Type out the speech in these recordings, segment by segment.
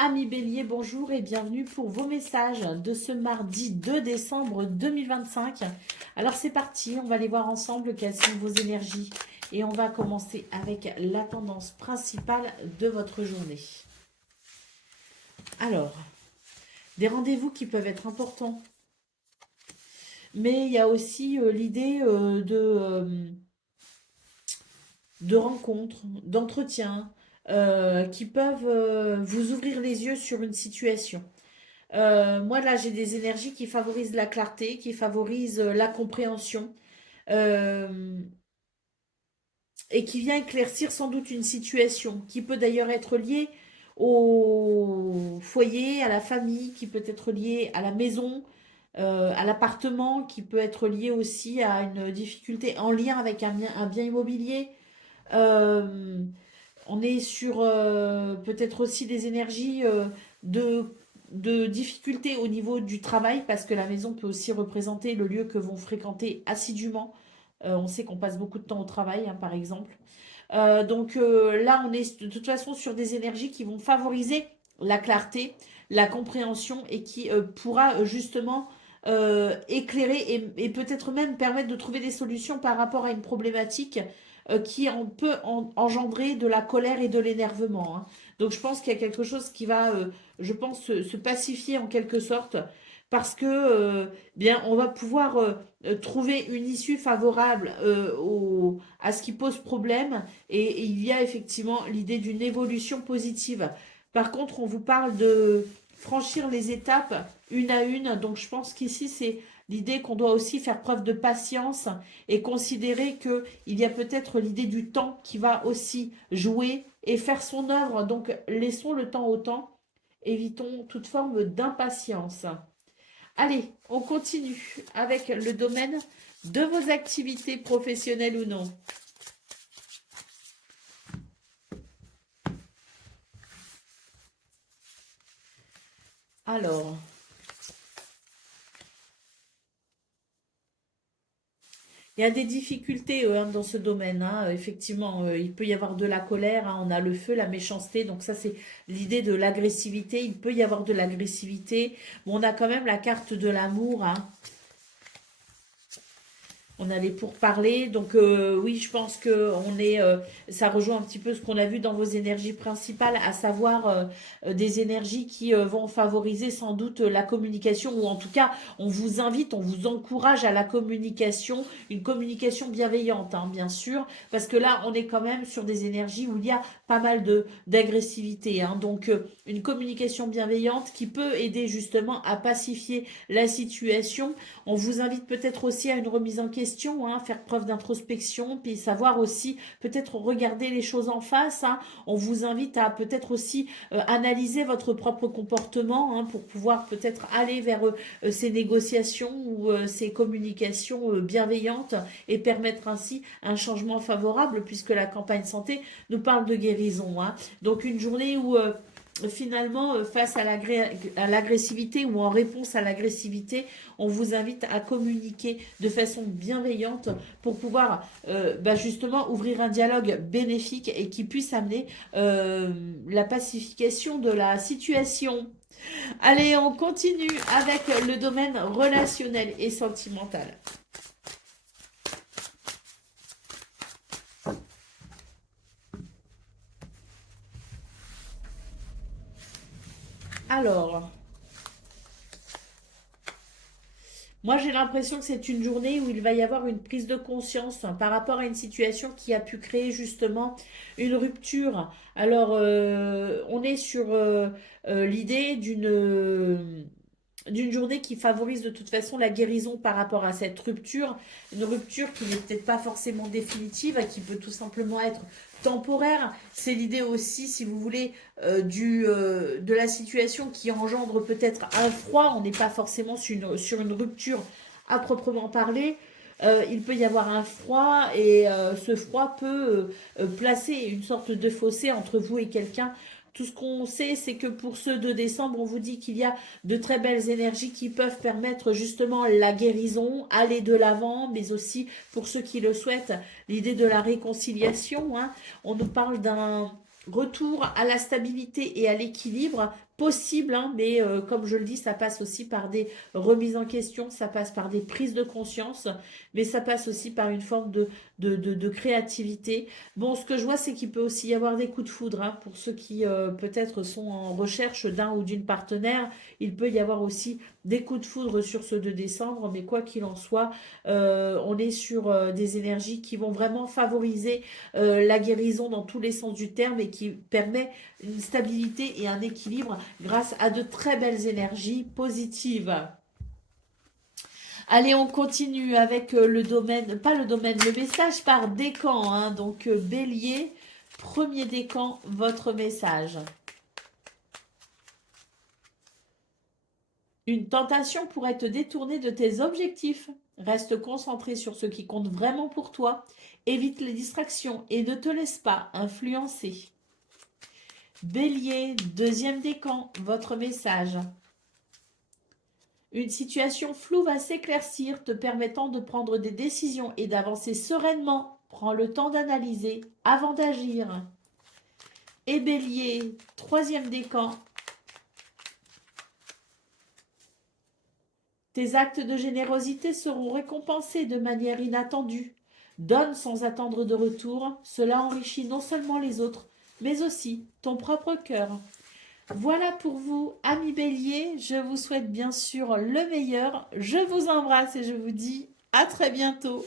Amis Bélier, bonjour et bienvenue pour vos messages de ce mardi 2 décembre 2025. Alors c'est parti, on va aller voir ensemble quelles sont vos énergies et on va commencer avec la tendance principale de votre journée. Alors, des rendez-vous qui peuvent être importants, mais il y a aussi l'idée de rencontres, d'entretiens qui peuvent vous ouvrir les yeux sur une situation. Moi, là, j'ai des énergies qui favorisent la clarté, qui favorisent la compréhension euh, et qui vient éclaircir sans doute une situation qui peut d'ailleurs être liée au foyer, à la famille, qui peut être liée à la maison, à l'appartement, qui peut être liée aussi à une difficulté en lien avec un bien immobilier. Euh, on est sur peut-être aussi des énergies de, de difficultés au niveau du travail, parce que la maison peut aussi représenter le lieu que vont fréquenter assidûment. On sait qu'on passe beaucoup de temps au travail, hein, par exemple. Donc là, on est de toute façon sur des énergies qui vont favoriser la clarté, la compréhension et qui pourra justement éclairer et peut-être même permettre de trouver des solutions par rapport à une problématique qui peut engendrer de la colère et de l'énervement, hein. Donc je pense qu'il y a quelque chose qui va, je pense, se pacifier en quelque sorte parce que bien on va pouvoir trouver une issue favorable à ce qui pose problème et il y a effectivement l'idée d'une évolution positive. Par contre, on vous parle de franchir les étapes une à une. Donc je pense qu'ici, c'est l'idée qu'on doit aussi faire preuve de patience et considérer qu'il y a peut-être l'idée du temps qui va aussi jouer et faire son œuvre. Donc laissons le temps au temps. Évitons toute forme d'impatience. Allez, on continue avec le domaine de vos activités professionnelles ou non. Alors, il y a des difficultés hein, dans ce domaine, hein. Effectivement, il peut y avoir de la colère, hein. On a le feu, la méchanceté. Donc ça, c'est l'idée de l'agressivité. Il peut y avoir de l'agressivité. Bon, on a quand même la carte de l'amour, hein. On allait pour parler, donc oui, je pense que ça rejoint un petit peu ce qu'on a vu dans vos énergies principales, à savoir des énergies qui vont favoriser sans doute la communication, ou en tout cas, on vous invite, on vous encourage à la communication, une communication bienveillante, hein, bien sûr, parce que là, on est quand même sur des énergies où il y a pas mal de d'agressivité, hein, donc une communication bienveillante qui peut aider justement à pacifier la situation. On vous invite peut-être aussi à une remise en question, hein, faire preuve d'introspection, puis savoir aussi peut-être regarder les choses en face, hein. On vous invite à peut-être aussi analyser votre propre comportement, hein, pour pouvoir peut-être aller vers ces négociations ou ces communications bienveillantes et permettre ainsi un changement favorable, puisque la campagne santé nous parle de guérison, hein. Donc une journée où finalement, face à l'agressivité ou en réponse à l'agressivité, on vous invite à communiquer de façon bienveillante pour pouvoir justement ouvrir un dialogue bénéfique et qui puisse amener la pacification de la situation. Allez, on continue avec le domaine relationnel et sentimental. Alors, moi, j'ai l'impression que c'est une journée où il va y avoir une prise de conscience hein, par rapport à une situation qui a pu créer justement une rupture. Alors, on est sur l'idée d'une journée qui favorise de toute façon la guérison par rapport à cette rupture, une rupture qui n'est peut-être pas forcément définitive, qui peut tout simplement être temporaire. C'est l'idée aussi, si vous voulez, de la situation qui engendre peut-être un froid. On n'est pas forcément sur une rupture à proprement parler. Il peut y avoir un froid et ce froid peut placer une sorte de fossé entre vous et quelqu'un. Tout ce qu'on sait, c'est que pour ce 2 décembre, on vous dit qu'il y a de très belles énergies qui peuvent permettre justement la guérison, aller de l'avant, mais aussi pour ceux qui le souhaitent, l'idée de la réconciliation, hein. On nous parle retour à la stabilité et à l'équilibre possible, hein, mais comme je le dis, ça passe aussi par des remises en question, ça passe par des prises de conscience, mais ça passe aussi par une forme de créativité. Bon, ce que je vois, c'est qu'il peut aussi y avoir des coups de foudre, hein, pour ceux qui peut-être sont en recherche d'un ou d'une partenaire. Il peut y avoir aussi des coups de foudre sur ce 2 décembre, mais quoi qu'il en soit, on est sur des énergies qui vont vraiment favoriser la guérison dans tous les sens du terme et qui permet une stabilité et un équilibre grâce à de très belles énergies positives. Allez, on continue avec le domaine, pas le domaine, le message par décan, hein, donc Bélier, premier décan, votre message. Une tentation pourrait te détourner de tes objectifs. Reste concentré sur ce qui compte vraiment pour toi. Évite les distractions et ne te laisse pas influencer. Bélier, deuxième décan, votre message. Une situation floue va s'éclaircir, te permettant de prendre des décisions et d'avancer sereinement. Prends le temps d'analyser avant d'agir. Et Bélier, troisième décan. Tes actes de générosité seront récompensés de manière inattendue. Donne sans attendre de retour, cela enrichit non seulement les autres, mais aussi ton propre cœur. Voilà pour vous, amis Bélier. Je vous souhaite bien sûr le meilleur. Je vous embrasse et je vous dis à très bientôt.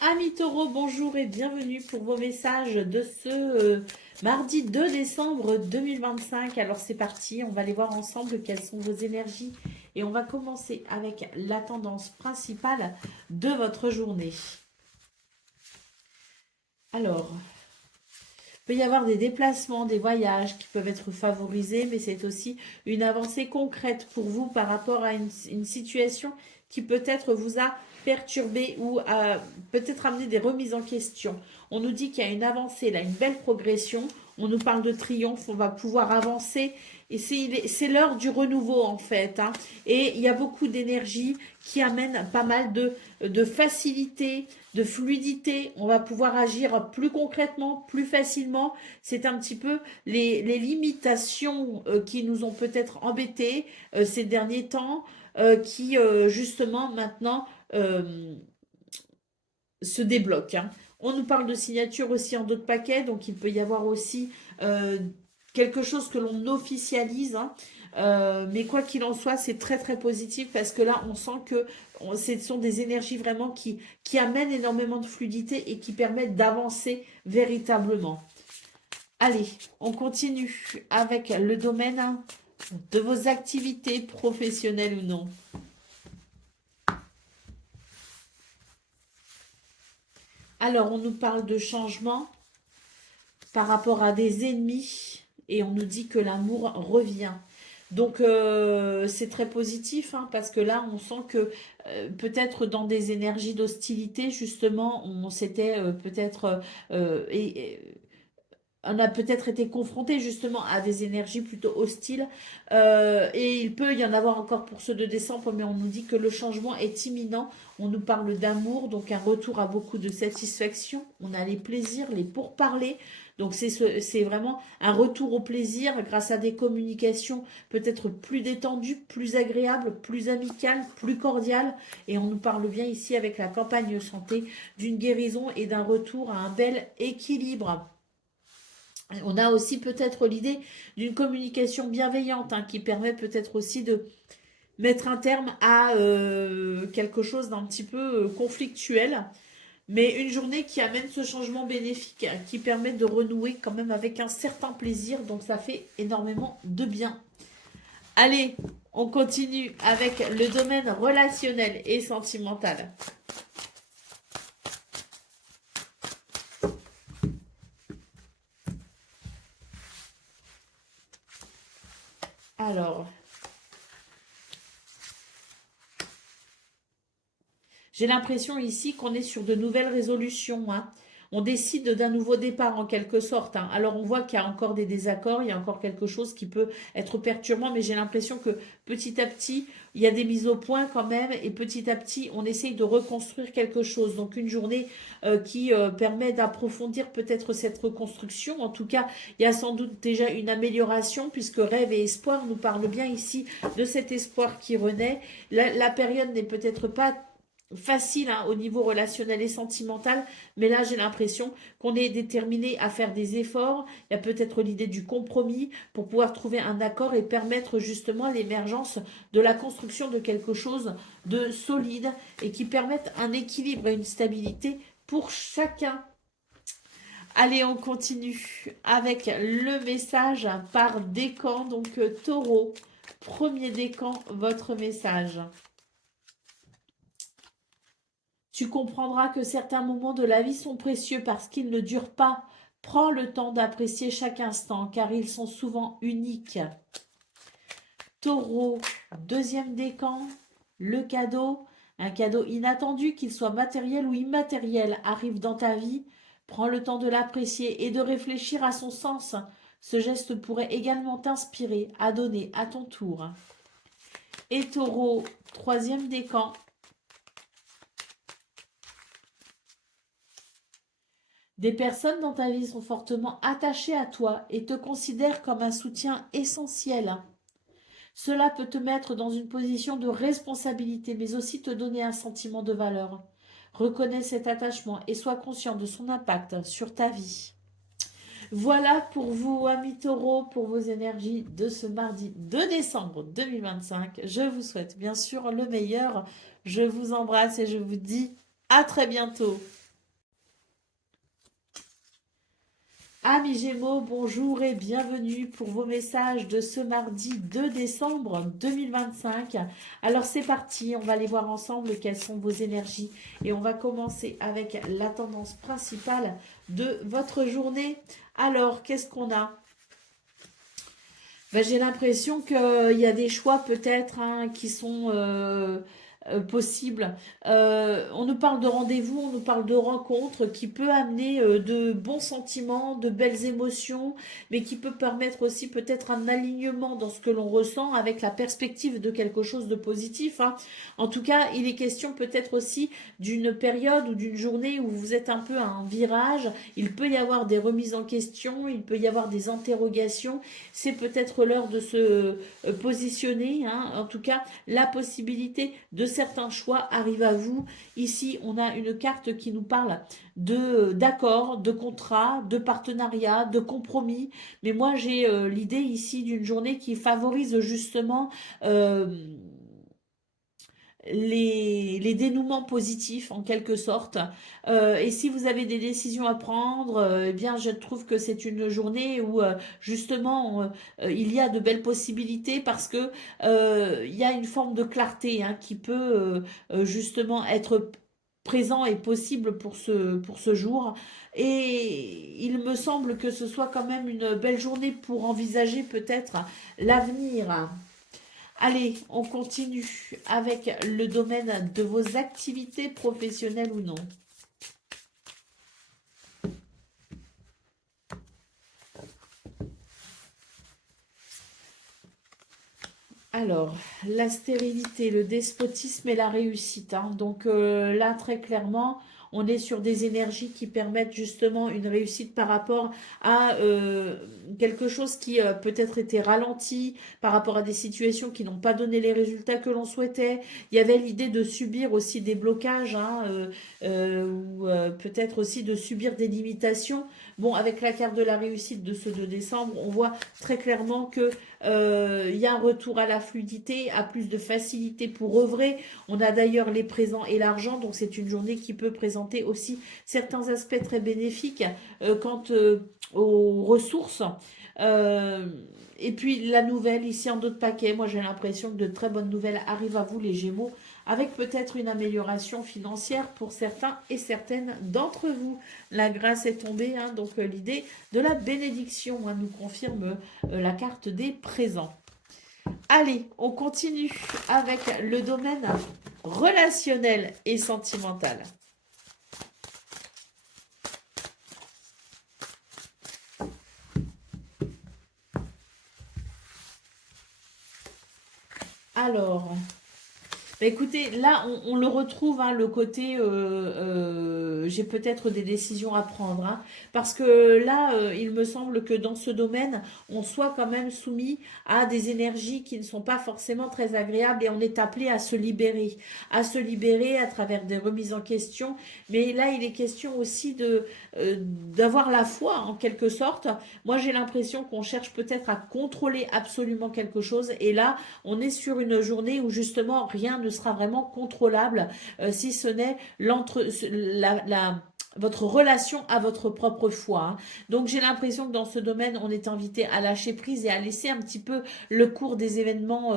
Amis Taureaux, bonjour et bienvenue pour vos messages de ce mardi 2 décembre 2025. Alors c'est parti, on va aller voir ensemble quelles sont vos énergies et on va commencer avec la tendance principale de votre journée. Alors, il peut y avoir des déplacements, des voyages qui peuvent être favorisés, mais c'est aussi une avancée concrète pour vous par rapport à une situation qui peut-être vous a perturbé ou a peut-être amené des remises en question. On nous dit qu'il y a une avancée, là, une belle progression. On nous parle de triomphe, on va pouvoir avancer. Et c'est l'heure du renouveau en fait, hein. Et il y a beaucoup d'énergie qui amène pas mal de facilité, de fluidité. On va pouvoir agir plus concrètement, plus facilement. C'est un petit peu les limitations qui nous ont peut-être embêtés ces derniers temps, qui justement maintenant se débloquent, hein. On nous parle de signature aussi en d'autres paquets, donc il peut y avoir aussi euh, quelque chose que l'on officialise, hein. Mais quoi qu'il en soit, c'est très très positif parce que là, on sent que ce sont des énergies vraiment qui amènent énormément de fluidité et qui permettent d'avancer véritablement. Allez, on continue avec le domaine, hein, de vos activités professionnelles ou non. Alors, on nous parle de changement par rapport à des ennemis et on nous dit que l'amour revient. Donc c'est très positif, hein, parce que là on sent que peut-être dans des énergies d'hostilité justement on s'était peut-être on a peut-être été confronté justement à des énergies plutôt hostiles. Et il peut y en avoir encore pour ceux de décembre, mais on nous dit que le changement est imminent. On nous parle d'amour, donc un retour à beaucoup de satisfaction. On a les plaisirs, les pourparlers. Donc c'est vraiment un retour au plaisir grâce à des communications peut-être plus détendues, plus agréables, plus amicales, plus cordiales. Et on nous parle bien ici avec la campagne santé d'une guérison et d'un retour à un bel équilibre. On a aussi peut-être l'idée d'une communication bienveillante, hein, qui permet peut-être aussi de mettre un terme à quelque chose d'un petit peu conflictuel, mais une journée qui amène ce changement bénéfique, hein, qui permet de renouer quand même avec un certain plaisir, donc ça fait énormément de bien. Allez, on continue avec le domaine relationnel et sentimental. Alors, j'ai l'impression ici qu'on est sur de nouvelles résolutions, hein. On décide d'un nouveau départ en quelque sorte, hein. Alors on voit qu'il y a encore des désaccords, il y a encore quelque chose qui peut être perturbant, mais j'ai l'impression que petit à petit, il y a des mises au point quand même, et petit à petit, on essaye de reconstruire quelque chose. Donc une journée qui permet d'approfondir peut-être cette reconstruction. En tout cas, il y a sans doute déjà une amélioration, puisque rêve et espoir nous parlent bien ici de cet espoir qui renaît. La période n'est peut-être pas facile, hein, au niveau relationnel et sentimental, mais là j'ai l'impression qu'on est déterminé à faire des efforts. Il y a peut-être l'idée du compromis pour pouvoir trouver un accord et permettre justement l'émergence de la construction de quelque chose de solide et qui permette un équilibre et une stabilité pour chacun. Allez, on continue avec le message par décan, donc taureau. Premier décan, votre message. Tu comprendras que certains moments de la vie sont précieux parce qu'ils ne durent pas. Prends le temps d'apprécier chaque instant car ils sont souvent uniques. Taureau, deuxième décan, le cadeau. Un cadeau inattendu, qu'il soit matériel ou immatériel, arrive dans ta vie. Prends le temps de l'apprécier et de réfléchir à son sens. Ce geste pourrait également t'inspirer à donner à ton tour. Et Taureau, troisième décan. Des personnes dans ta vie sont fortement attachées à toi et te considèrent comme un soutien essentiel. Cela peut te mettre dans une position de responsabilité, mais aussi te donner un sentiment de valeur. Reconnais cet attachement et sois conscient de son impact sur ta vie. Voilà pour vous, amis taureaux, pour vos énergies de ce mardi 2 décembre 2025. Je vous souhaite bien sûr le meilleur. Je vous embrasse et je vous dis à très bientôt. Amis Gémeaux, bonjour et bienvenue pour vos messages de ce mardi 2 décembre 2025. Alors c'est parti, on va aller voir ensemble quelles sont vos énergies et on va commencer avec la tendance principale de votre journée. Alors, qu'est-ce qu'on a? J'ai l'impression qu'il y a des choix peut-être, hein, qui sont possibles. On nous parle de rendez-vous, on nous parle de rencontres qui peut amener de bons sentiments, de belles émotions, mais qui peut permettre aussi peut-être un alignement dans ce que l'on ressent avec la perspective de quelque chose de positif, hein. En tout cas, il est question peut-être aussi d'une période ou d'une journée où vous êtes un peu à un virage. Il peut y avoir des remises en question, il peut y avoir des interrogations. C'est peut-être l'heure de se positionner, hein. En tout cas, la possibilité de certains choix arrive à vous. Ici, on a une carte qui nous parle d'accords, de contrats, de partenariats, de compromis. Mais moi, j'ai l'idée ici d'une journée qui favorise justement euh, les dénouements positifs en quelque sorte. Et si vous avez des décisions à prendre, eh bien je trouve que c'est une journée où justement il y a de belles possibilités parce que il y a une forme de clarté, hein, qui peut justement être présent et possible pour ce jour. Et il me semble que ce soit quand même une belle journée pour envisager peut-être l'avenir. Allez, on continue avec le domaine de vos activités professionnelles ou non. Alors, la stérilité, le despotisme et la réussite, hein. Donc là, très clairement, on est sur des énergies qui permettent justement une réussite par rapport à quelque chose qui peut-être était ralenti, par rapport à des situations qui n'ont pas donné les résultats que l'on souhaitait. Il y avait l'idée de subir aussi des blocages, hein, ou peut-être aussi de subir des limitations. Bon, avec la carte de la réussite de ce 2 décembre, on voit très clairement que il y a un retour à la fluidité, à plus de facilité pour œuvrer. On a d'ailleurs les présents et l'argent, donc c'est une journée qui peut présenter aussi certains aspects très bénéfiques quant aux ressources. Euh, et puis la nouvelle ici en d'autres paquets, moi j'ai l'impression que de très bonnes nouvelles arrivent à vous les Gémeaux, avec peut-être une amélioration financière pour certains et certaines d'entre vous. La grâce est tombée, hein, donc l'idée de la bénédiction, hein, nous confirme la carte des présents. Allez, on continue avec le domaine relationnel et sentimental. Alors, bah, écoutez, là, on le retrouve, hein, le côté j'ai peut-être des décisions à prendre, hein, parce que là, il me semble que dans ce domaine, on soit quand même soumis à des énergies qui ne sont pas forcément très agréables et on est appelé à se libérer à travers des remises en question. Mais là, il est question aussi d'avoir la foi en quelque sorte. Moi, j'ai l'impression qu'on cherche peut-être à contrôler absolument quelque chose et là, on est sur une journée où justement rien ne sera vraiment contrôlable, si ce n'est votre relation à votre propre foi, hein. Donc j'ai l'impression que dans ce domaine, on est invité à lâcher prise et à laisser un petit peu le cours des événements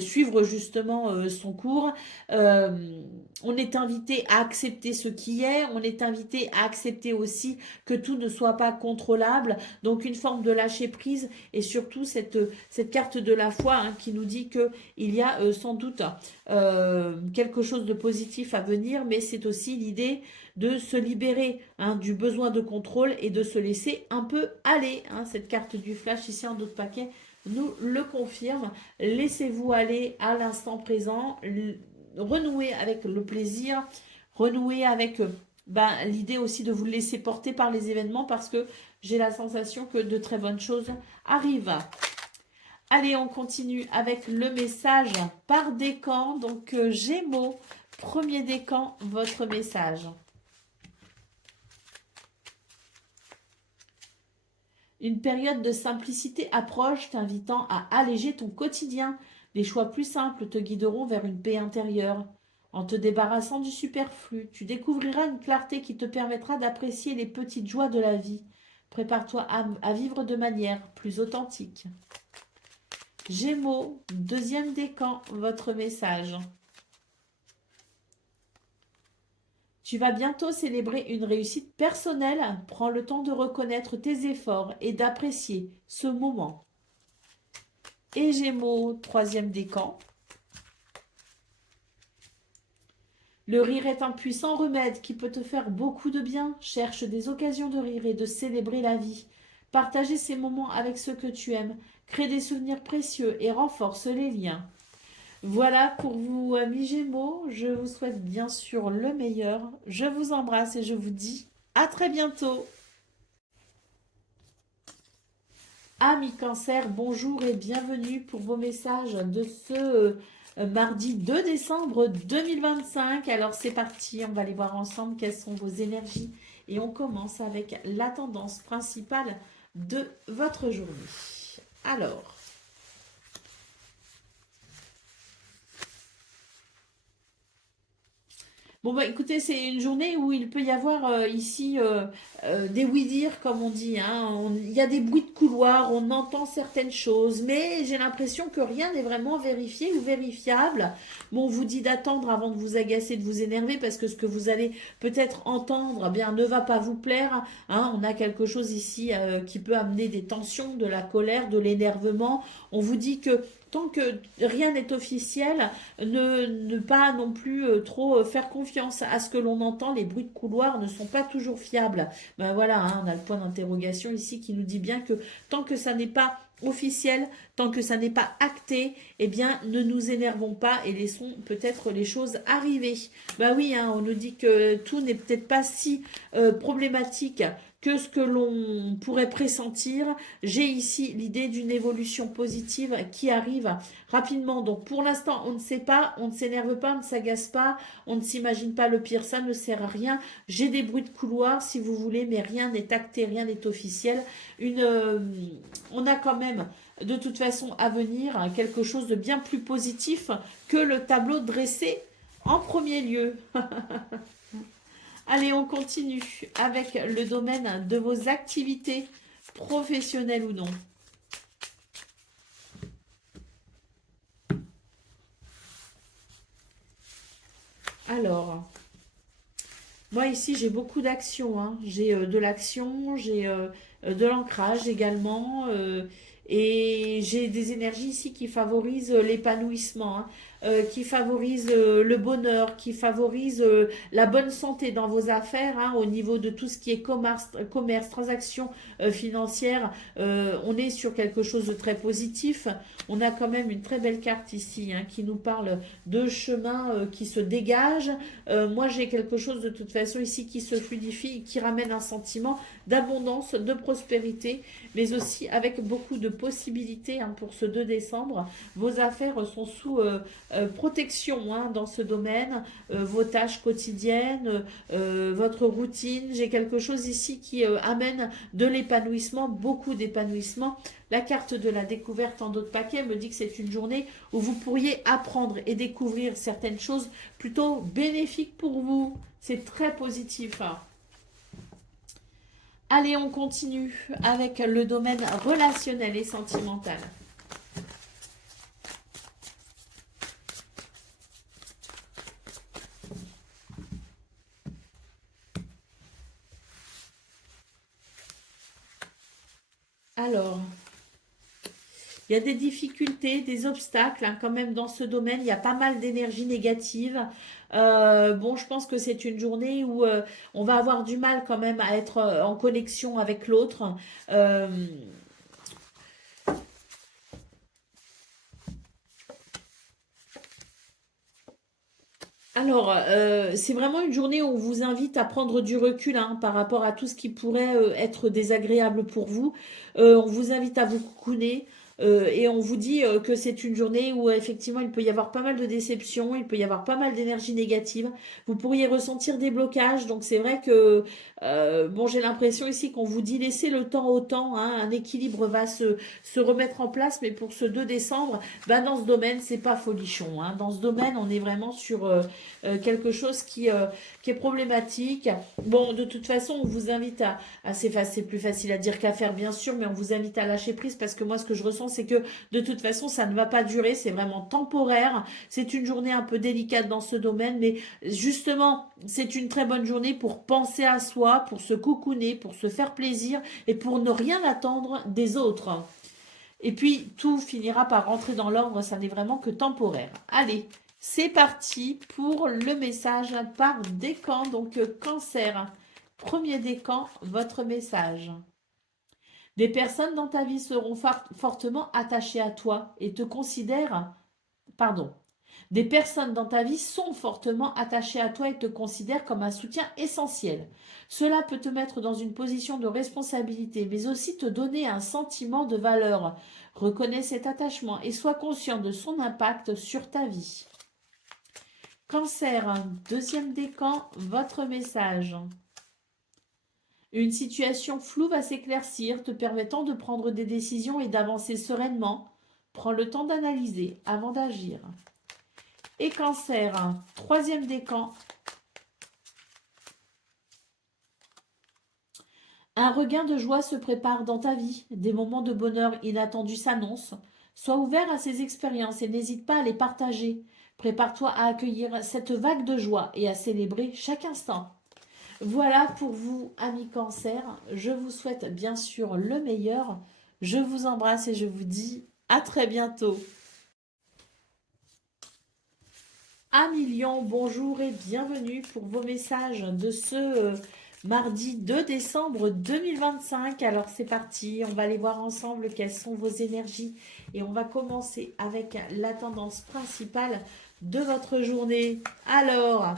suivre justement son cours. Euh, on est invité à accepter ce qui est, on est invité à accepter aussi que tout ne soit pas contrôlable. Donc une forme de lâcher prise et surtout cette carte de la foi, hein, qui nous dit qu'il y a sans doute quelque chose de positif à venir, mais c'est aussi l'idée de se libérer, hein, du besoin de contrôle et de se laisser un peu aller, hein. Cette carte du flash ici en d'autres paquets nous le confirme. Laissez-vous aller à l'instant présent, renouer avec le plaisir, renouer avec l'idée aussi de vous laisser porter par les événements parce que j'ai la sensation que de très bonnes choses arrivent. Allez, on continue avec le message par décan. Donc, Gémeaux, premier décan, votre message. Une période de simplicité approche, t'invitant à alléger ton quotidien. Les choix plus simples te guideront vers une paix intérieure. En te débarrassant du superflu, tu découvriras une clarté qui te permettra d'apprécier les petites joies de la vie. Prépare-toi à vivre de manière plus authentique. Gémeaux, deuxième décan, votre message. Tu vas bientôt célébrer une réussite personnelle. Prends le temps de reconnaître tes efforts et d'apprécier ce moment. Et Gémeaux, troisième décan. Le rire est un puissant remède qui peut te faire beaucoup de bien. Cherche des occasions de rire et de célébrer la vie. Partager ces moments avec ceux que tu aimes. Crée des souvenirs précieux et renforce les liens. Voilà pour vous, amis Gémeaux. Je vous souhaite bien sûr le meilleur. Je vous embrasse et je vous dis à très bientôt. Amis Cancer, bonjour et bienvenue pour vos messages de ce mardi 2 décembre 2025. Alors c'est parti, on va aller voir ensemble quelles sont vos énergies et on commence avec la tendance principale de votre journée. Alors, bon, bah écoutez, c'est une journée où il peut y avoir ici des oui-dire, comme on dit, hein. Il y a des bruits de couloir, on entend certaines choses, mais j'ai l'impression que rien n'est vraiment vérifié ou vérifiable. Bon, on vous dit d'attendre avant de vous agacer, de vous énerver, parce que ce que vous allez peut-être entendre, eh bien, ne va pas vous plaire, hein. On a quelque chose ici qui peut amener des tensions, de la colère, de l'énervement. On vous dit que tant que rien n'est officiel, ne pas non plus trop faire confiance à ce que l'on entend. Les bruits de couloir ne sont pas toujours fiables. Ben voilà, hein, on a le point d'interrogation ici qui nous dit bien que tant que ça n'est pas officiel, tant que ça n'est pas acté, eh bien ne nous énervons pas et laissons peut-être les choses arriver. Ben oui, hein, on nous dit que tout n'est peut-être pas si problématique que ce que l'on pourrait pressentir. J'ai ici l'idée d'une évolution positive qui arrive rapidement. Donc pour l'instant, on ne sait pas, on ne s'énerve pas, on ne s'agace pas, on ne s'imagine pas le pire, ça ne sert à rien. J'ai des bruits de couloir si vous voulez, mais rien n'est acté, rien n'est officiel. On a quand même de toute façon à venir quelque chose de bien plus positif que le tableau dressé en premier lieu. Allez, on continue avec le domaine de vos activités professionnelles ou non. Alors, moi ici j'ai beaucoup d'actions, hein. J'ai de l'action, j'ai de l'ancrage également, et j'ai des énergies ici qui favorisent l'épanouissement, hein. qui favorise le bonheur, qui favorise la bonne santé dans vos affaires, hein, au niveau de tout ce qui est commerce transactions financières. On est sur quelque chose de très positif. On a quand même une très belle carte ici, hein, qui nous parle de chemins qui se dégagent. Moi, j'ai quelque chose de toute façon ici qui se fluidifie, qui ramène un sentiment d'abondance, de prospérité, mais aussi avec beaucoup de possibilités, hein, pour ce 2 décembre. Vos affaires sont sous protection, hein, dans ce domaine, vos tâches quotidiennes, votre routine. J'ai quelque chose ici qui amène de l'épanouissement, beaucoup d'épanouissement. La carte de la découverte en d'autres paquets me dit que c'est une journée où vous pourriez apprendre et découvrir certaines choses plutôt bénéfiques pour vous. C'est très positif, hein. Allez, on continue avec le domaine relationnel et sentimental. Alors, il y a des difficultés, des obstacles, hein, quand même dans ce domaine. Il y a pas mal d'énergie négative. Bon, je pense que c'est une journée où on va avoir du mal quand même à être en connexion avec l'autre. Euh, alors, c'est vraiment une journée où on vous invite à prendre du recul, hein, par rapport à tout ce qui pourrait être désagréable pour vous. On vous invite à vous cocooner. Et on vous dit que c'est une journée où effectivement il peut y avoir pas mal de déceptions, il peut y avoir pas mal d'énergie négative. Vous pourriez ressentir des blocages, donc c'est vrai que bon, j'ai l'impression ici qu'on vous dit laissez le temps au temps, hein, un équilibre va se remettre en place, mais pour ce 2 décembre, ben dans ce domaine c'est pas folichon, hein. Dans ce domaine on est vraiment sur quelque chose qui est problématique. Bon, de toute façon, on vous invite c'est plus facile à dire qu'à faire, bien sûr, mais on vous invite à lâcher prise parce que moi, ce que je ressens, c'est que de toute façon, ça ne va pas durer, c'est vraiment temporaire. C'est une journée un peu délicate dans ce domaine, mais justement, c'est une très bonne journée pour penser à soi, pour se cocooner, pour se faire plaisir et pour ne rien attendre des autres. Et puis, tout finira par rentrer dans l'ordre, ça n'est vraiment que temporaire. Allez, c'est parti pour le message par décan, donc cancer. Premier décan, votre message. Des personnes dans ta vie seront fortement attachées à toi et te considèrent, pardon, des personnes dans ta vie sont fortement attachées à toi et te considèrent comme un soutien essentiel. Cela peut te mettre dans une position de responsabilité, mais aussi te donner un sentiment de valeur. Reconnais cet attachement et sois conscient de son impact sur ta vie. Cancer, deuxième décan, votre message. Une situation floue va s'éclaircir, te permettant de prendre des décisions et d'avancer sereinement. Prends le temps d'analyser avant d'agir. Et cancer, troisième décan. Un regain de joie se prépare dans ta vie. Des moments de bonheur inattendus s'annoncent. Sois ouvert à ces expériences et n'hésite pas à les partager. Prépare-toi à accueillir cette vague de joie et à célébrer chaque instant. Voilà pour vous, amis cancer. Je vous souhaite bien sûr le meilleur. Je vous embrasse et je vous dis à très bientôt. Amis Lion, bonjour et bienvenue pour vos messages de ce mardi 2 décembre 2025. Alors c'est parti, on va aller voir ensemble quelles sont vos énergies et on va commencer avec la tendance principale de votre journée. Alors,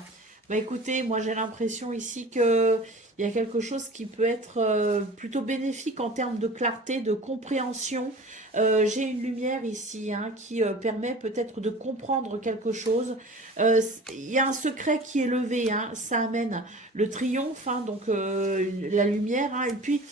bah écoutez, moi j'ai l'impression ici que il y a quelque chose qui peut être plutôt bénéfique en termes de clarté, de compréhension. J'ai une lumière ici, hein, qui permet peut-être de comprendre quelque chose. Il y a un secret qui est levé, hein, ça amène le triomphe, hein, donc la lumière, hein, et puis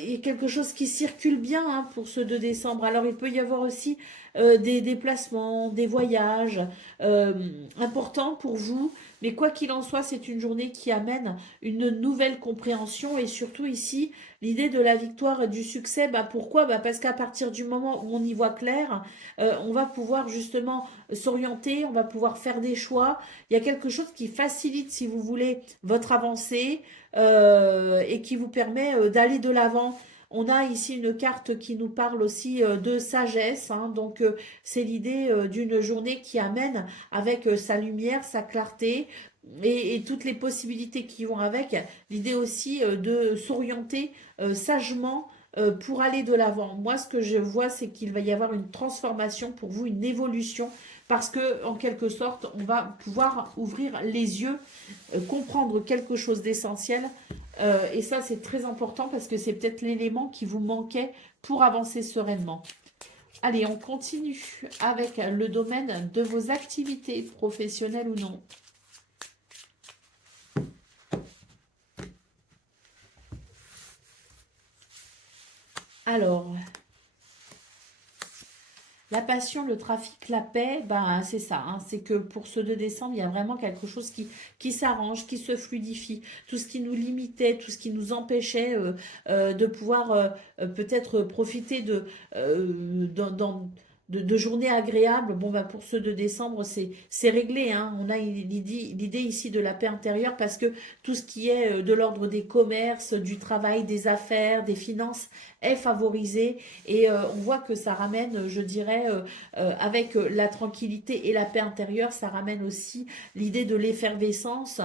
il y a quelque chose qui circule bien, hein, pour ce 2 décembre. Alors il peut y avoir aussi des déplacements, des voyages importants pour vous. Mais quoi qu'il en soit, c'est une journée qui amène une nouvelle compréhension et surtout ici, l'idée de la victoire et du succès. Bah pourquoi? Bah parce qu'à partir du moment où on y voit clair, on va pouvoir justement s'orienter, on va pouvoir faire des choix. Il y a quelque chose qui facilite, si vous voulez, votre avancée et qui vous permet d'aller de l'avant. On a ici une carte qui nous parle aussi de sagesse, hein, donc c'est l'idée d'une journée qui amène avec sa lumière, sa clarté et toutes les possibilités qui vont avec, l'idée aussi de s'orienter sagement pour aller de l'avant. Moi, ce que je vois, c'est qu'il va y avoir une transformation pour vous, une évolution, parce que en quelque sorte, on va pouvoir ouvrir les yeux, comprendre quelque chose d'essentiel. Et ça, c'est très important parce que c'est peut-être l'élément qui vous manquait pour avancer sereinement. Allez, on continue avec le domaine de vos activités professionnelles ou non. Alors, la passion, le trafic, la paix, ben, c'est ça, hein, c'est que pour ce 2 décembre, il y a vraiment quelque chose qui s'arrange, qui se fluidifie. Tout ce qui nous limitait, tout ce qui nous empêchait de pouvoir peut-être profiter de journées agréables. Bon, ben, pour ce 2 décembre, c'est réglé, hein. On a l'idée ici de la paix intérieure parce que tout ce qui est de l'ordre des commerces, du travail, des affaires, des finances est favorisé et on voit que ça ramène, je dirais, avec la tranquillité et la paix intérieure, ça ramène aussi l'idée de l'effervescence.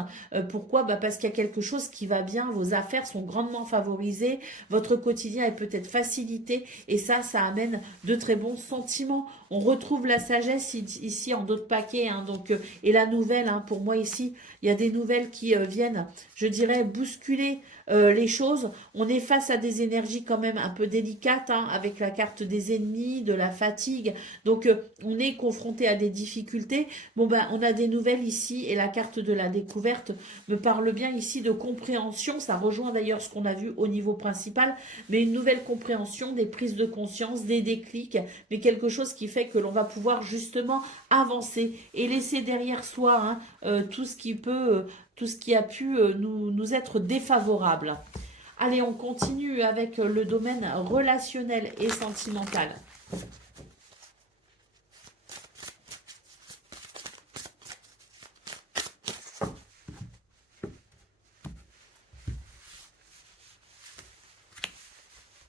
Pourquoi? Bah parce qu'il y a quelque chose qui va bien, vos affaires sont grandement favorisées, votre quotidien est peut-être facilité et ça amène de très bons sentiments. On retrouve la sagesse ici en d'autres paquets, hein, donc, et la nouvelle, hein, pour moi ici, il y a des nouvelles qui viennent, je dirais, bousculer les choses. On est face à des énergies quand même un peu délicates, hein, avec la carte des ennemis, de la fatigue. Donc on est confronté à des difficultés. Bon ben on a des nouvelles ici et la carte de la découverte me parle bien ici de compréhension. Ça rejoint d'ailleurs ce qu'on a vu au niveau principal, mais une nouvelle compréhension, des prises de conscience, des déclics, mais quelque chose qui fait que l'on va pouvoir justement avancer et laisser derrière soi, hein, tout ce qui peut tout ce qui a pu nous être défavorable. Allez, on continue avec le domaine relationnel et sentimental.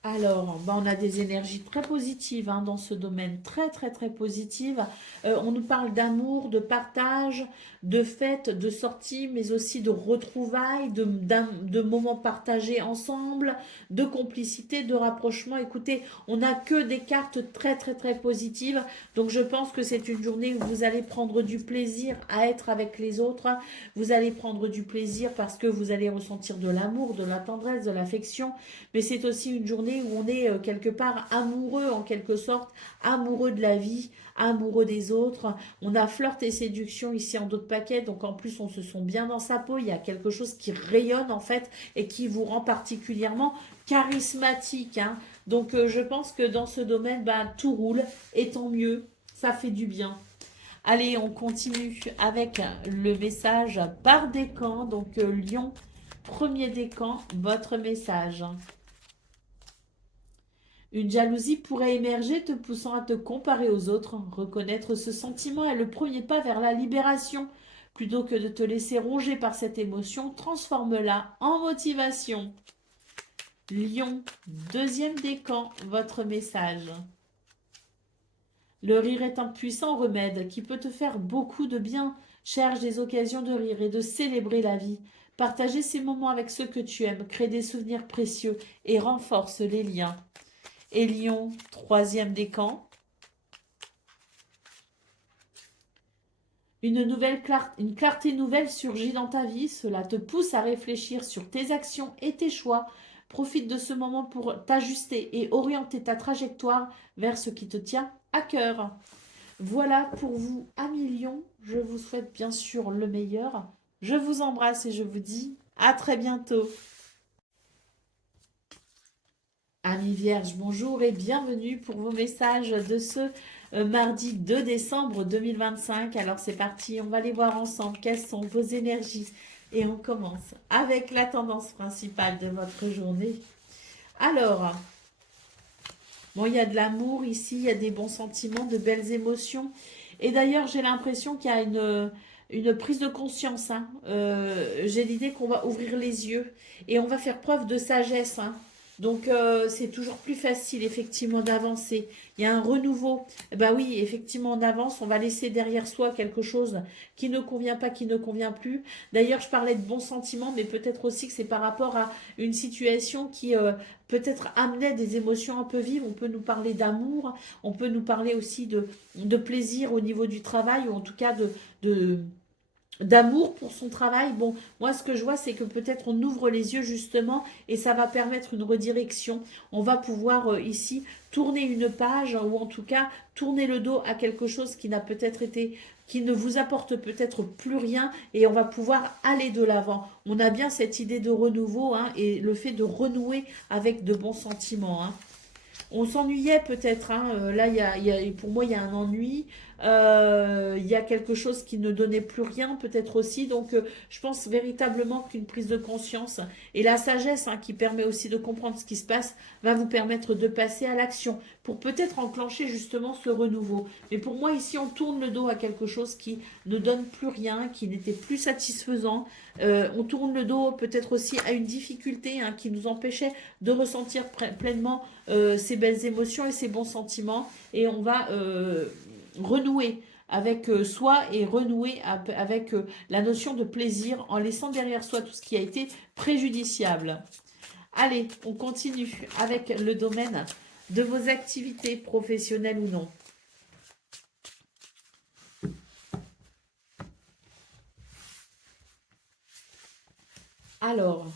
Alors, ben, on a des énergies très positives, hein, dans ce domaine, très très très positives. On nous parle d'amour, de partage, de fêtes, de sorties, mais aussi de retrouvailles, de moments partagés ensemble, de complicité, de rapprochement. Écoutez, on n'a que des cartes très très très positives, donc je pense que c'est une journée où vous allez prendre du plaisir à être avec les autres. Vous allez prendre du plaisir parce que vous allez ressentir de l'amour, de la tendresse, de l'affection, mais c'est aussi une journée où on est quelque part amoureux en quelque sorte, amoureux de la vie, amoureux des autres. On a flirt et séduction ici en d'autres paquets, donc en plus on se sent bien dans sa peau, il y a quelque chose qui rayonne en fait et qui vous rend particulièrement charismatique, hein. Donc je pense que dans ce domaine, ben, tout roule et tant mieux, ça fait du bien. Allez, on continue avec le message par décan, donc Lion, premier décan, votre message. Une jalousie pourrait émerger te poussant à te comparer aux autres. Reconnaître ce sentiment est le premier pas vers la libération. Plutôt que de te laisser ronger par cette émotion, transforme-la en motivation. Lion, deuxième décan, votre message. Le rire est un puissant remède qui peut te faire beaucoup de bien. Cherche des occasions de rire et de célébrer la vie. Partager ces moments avec ceux que tu aimes, crée des souvenirs précieux et renforce les liens. Et Lion, troisième décan. Une clarté nouvelle surgit dans ta vie. Cela te pousse à réfléchir sur tes actions et tes choix. Profite de ce moment pour t'ajuster et orienter ta trajectoire vers ce qui te tient à cœur. Voilà pour vous, amis Lion. Je vous souhaite bien sûr le meilleur. Je vous embrasse et je vous dis à très bientôt. Amis Vierge, bonjour et bienvenue pour vos messages de ce mardi 2 décembre 2025. Alors c'est parti, on va les voir ensemble. Quelles sont vos énergies? Et on commence avec la tendance principale de votre journée. Alors, bon, il y a de l'amour ici, il y a des bons sentiments, de belles émotions. Et d'ailleurs, j'ai l'impression qu'il y a une prise de conscience, hein. J'ai l'idée qu'on va ouvrir les yeux et on va faire preuve de sagesse, hein. Donc, c'est toujours plus facile, effectivement, d'avancer. Il y a un renouveau. Bah oui, effectivement, on avance. On va laisser derrière soi quelque chose qui ne convient pas, qui ne convient plus. D'ailleurs, je parlais de bons sentiments, mais peut-être aussi que c'est par rapport à une situation qui peut-être amenait des émotions un peu vives. On peut nous parler d'amour. On peut nous parler aussi de plaisir au niveau du travail, ou en tout cas de d'amour pour son travail. Bon, moi ce que je vois c'est que peut-être on ouvre les yeux justement et ça va permettre une redirection. On va pouvoir ici tourner une page ou en tout cas tourner le dos à quelque chose qui n'a peut-être été qui ne vous apporte peut-être plus rien et on va pouvoir aller de l'avant. On a bien cette idée de renouveau hein, et le fait de renouer avec de bons sentiments. Hein. On s'ennuyait peut-être, hein. Là, pour moi, il y a un ennui. Il y a quelque chose qui ne donnait plus rien, peut-être aussi. Donc, je pense véritablement qu'une prise de conscience et la sagesse hein, qui permet aussi de comprendre ce qui se passe va vous permettre de passer à l'action pour peut-être enclencher justement ce renouveau. Mais pour moi, ici, on tourne le dos à quelque chose qui ne donne plus rien, qui n'était plus satisfaisant. On tourne le dos peut-être aussi à une difficulté hein, qui nous empêchait de ressentir pleinement ces belles émotions et ces bons sentiments et on va renouer avec soi et renouer avec la notion de plaisir en laissant derrière soi tout ce qui a été préjudiciable. Allez, on continue avec le domaine de vos activités professionnelles ou non. Alors,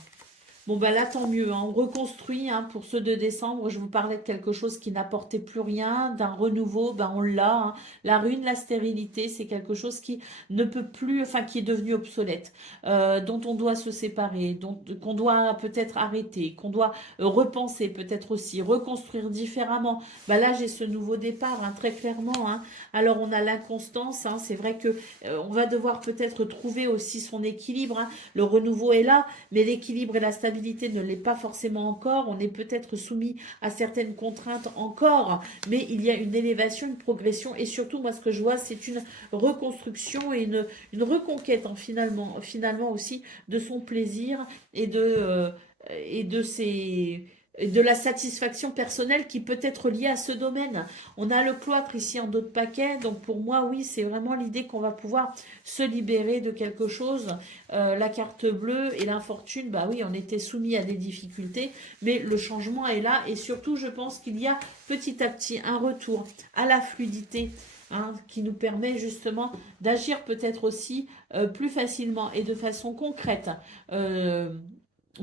bon, bah là, tant mieux. Hein. On reconstruit hein, pour ceux de décembre. Je vous parlais de quelque chose qui n'apportait plus rien, d'un renouveau. Ben, on l'a. Hein. La ruine, la stérilité, c'est quelque chose qui ne peut plus, enfin, qui est devenu obsolète, dont on doit se séparer, qu'on doit peut-être arrêter, qu'on doit repenser, peut-être aussi, reconstruire différemment. Ben, là, j'ai ce nouveau départ, hein, très clairement. Hein. Alors, on a l'inconstance. Hein. C'est vrai que on va devoir peut-être trouver aussi son équilibre. Hein. Le renouveau est là mais l'équilibre et la stabilité ne l'est pas forcément encore. On est peut-être soumis à certaines contraintes encore, mais il y a une élévation, une progression, et surtout, moi, ce que je vois, c'est une reconstruction et une reconquête, hein, finalement aussi, de son plaisir et de ses de la satisfaction personnelle qui peut être liée à ce domaine. On a le cloître ici en dos de paquet, donc pour moi, oui, c'est vraiment l'idée qu'on va pouvoir se libérer de quelque chose. La carte bleue et l'infortune, bah oui, on était soumis à des difficultés, mais le changement est là et surtout, je pense qu'il y a petit à petit un retour à la fluidité. Hein, qui nous permet justement d'agir peut-être aussi plus facilement et de façon concrète euh,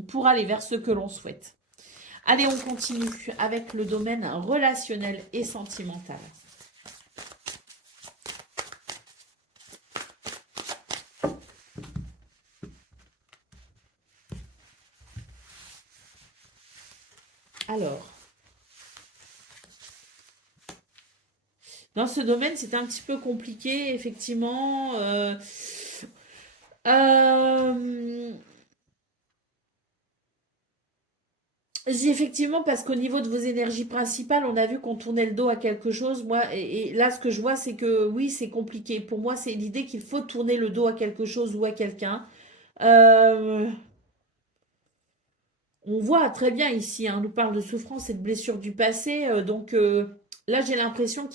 pour aller vers ce que l'on souhaite. Allez, on continue avec le domaine relationnel et sentimental. Alors, dans ce domaine, c'est un petit peu compliqué, effectivement. Euh, Effectivement, parce qu'au niveau de vos énergies principales, on a vu qu'on tournait le dos à quelque chose. Moi, et là, ce que je vois, c'est que oui, c'est compliqué. Pour moi, c'est l'idée qu'il faut tourner le dos à quelque chose ou à quelqu'un. Euh, on voit très bien ici, hein, on nous parle de souffrance et de blessures du passé. Donc là, j'ai l'impression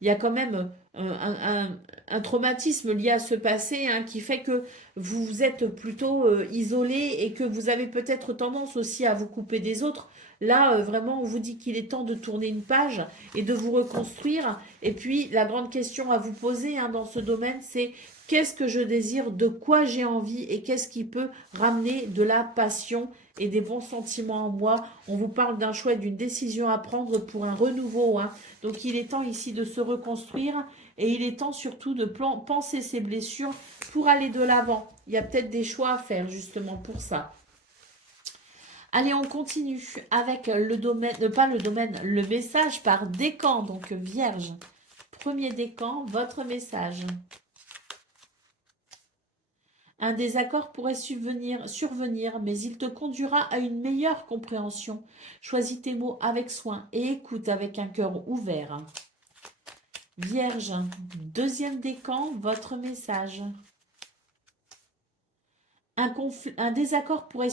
il y a quand même un traumatisme lié à ce passé hein, qui fait que vous êtes plutôt isolé et que vous avez peut-être tendance aussi à vous couper des autres. Là, vraiment, on vous dit qu'il est temps de tourner une page et de vous reconstruire. Et puis, la grande question à vous poser hein, dans ce domaine, c'est qu'est-ce que je désire, de quoi j'ai envie et qu'est-ce qui peut ramener de la passion et des bons sentiments en moi. On vous parle d'un choix et d'une décision à prendre pour un renouveau. Hein. Donc il est temps ici de se reconstruire et il est temps surtout de penser ses blessures pour aller de l'avant. Il y a peut-être des choix à faire justement pour ça. Allez, on continue avec le domaine, pas le domaine, le message par décan, donc vierge. Premier décan, votre message. Un désaccord pourrait survenir, mais il te conduira à une meilleure compréhension. Choisis tes mots avec soin et écoute avec un cœur ouvert. Vierge, deuxième décan, votre message. Un désaccord pourrait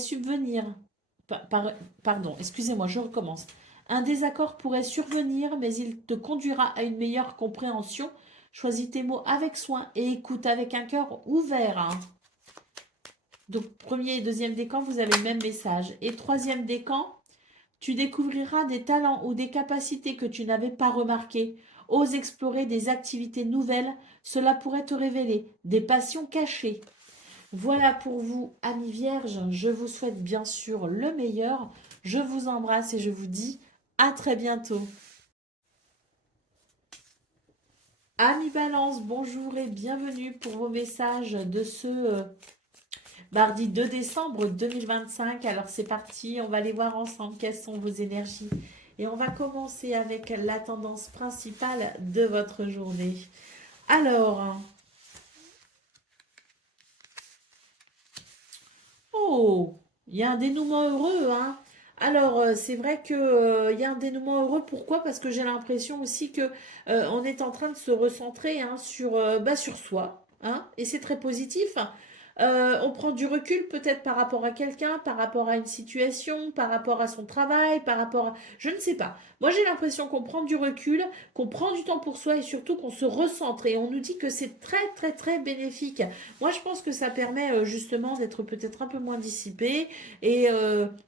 pardon, excusez-moi, je recommence. Un désaccord pourrait survenir, mais il te conduira à une meilleure compréhension. Choisis tes mots avec soin et écoute avec un cœur ouvert, hein. Donc, premier et deuxième décan, vous avez le même message. Et troisième décan, tu découvriras des talents ou des capacités que tu n'avais pas remarquées. Ose explorer des activités nouvelles, cela pourrait te révéler des passions cachées. Voilà pour vous, amis vierges. Je vous souhaite bien sûr le meilleur. Je vous embrasse et je vous dis à très bientôt. Amis Balance, bonjour et bienvenue pour vos messages de ce mardi 2 décembre 2025. Alors c'est parti, on va aller voir ensemble quelles sont vos énergies. Et on va commencer avec la tendance principale de votre journée. Alors, oh, il y a un dénouement heureux, hein. Alors, c'est vrai que, il y a un dénouement heureux. Pourquoi? Parce que j'ai l'impression aussi que on est en train de se recentrer, hein, sur, sur soi, hein, et c'est très positif. On prend du recul peut-être par rapport à quelqu'un, par rapport à une situation, par rapport à son travail, par rapport à... Je ne sais pas. Moi, j'ai l'impression qu'on prend du recul, qu'on prend du temps pour soi et surtout qu'on se recentre. Et on nous dit que c'est très, très, très bénéfique. Moi, je pense que ça permet justement d'être peut-être un peu moins dissipé et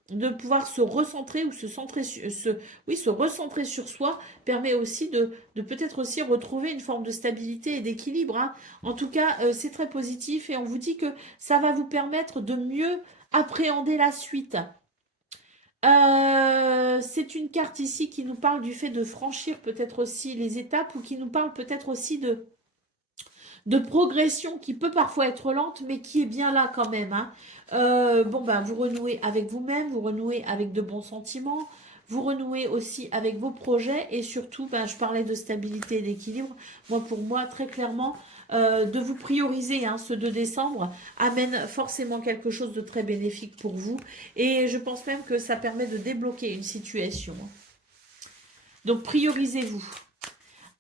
de pouvoir se recentrer ou se centrer sur, oui, se recentrer sur soi permet aussi de peut-être aussi retrouver une forme de stabilité et d'équilibre, hein. En tout cas, c'est très positif et on vous dit que ça va vous permettre de mieux appréhender la suite. C'est une carte ici qui nous parle du fait de franchir peut-être aussi les étapes ou qui nous parle peut-être aussi de progression qui peut parfois être lente, mais qui est bien là quand même, hein. Vous renouez avec vous-même, vous renouez avec de bons sentiments, vous renouez aussi avec vos projets et surtout, je parlais de stabilité et d'équilibre. Moi, pour moi, très clairement, de vous prioriser, hein, ce 2 décembre amène forcément quelque chose de très bénéfique pour vous et je pense même que ça permet de débloquer une situation. Donc, priorisez-vous.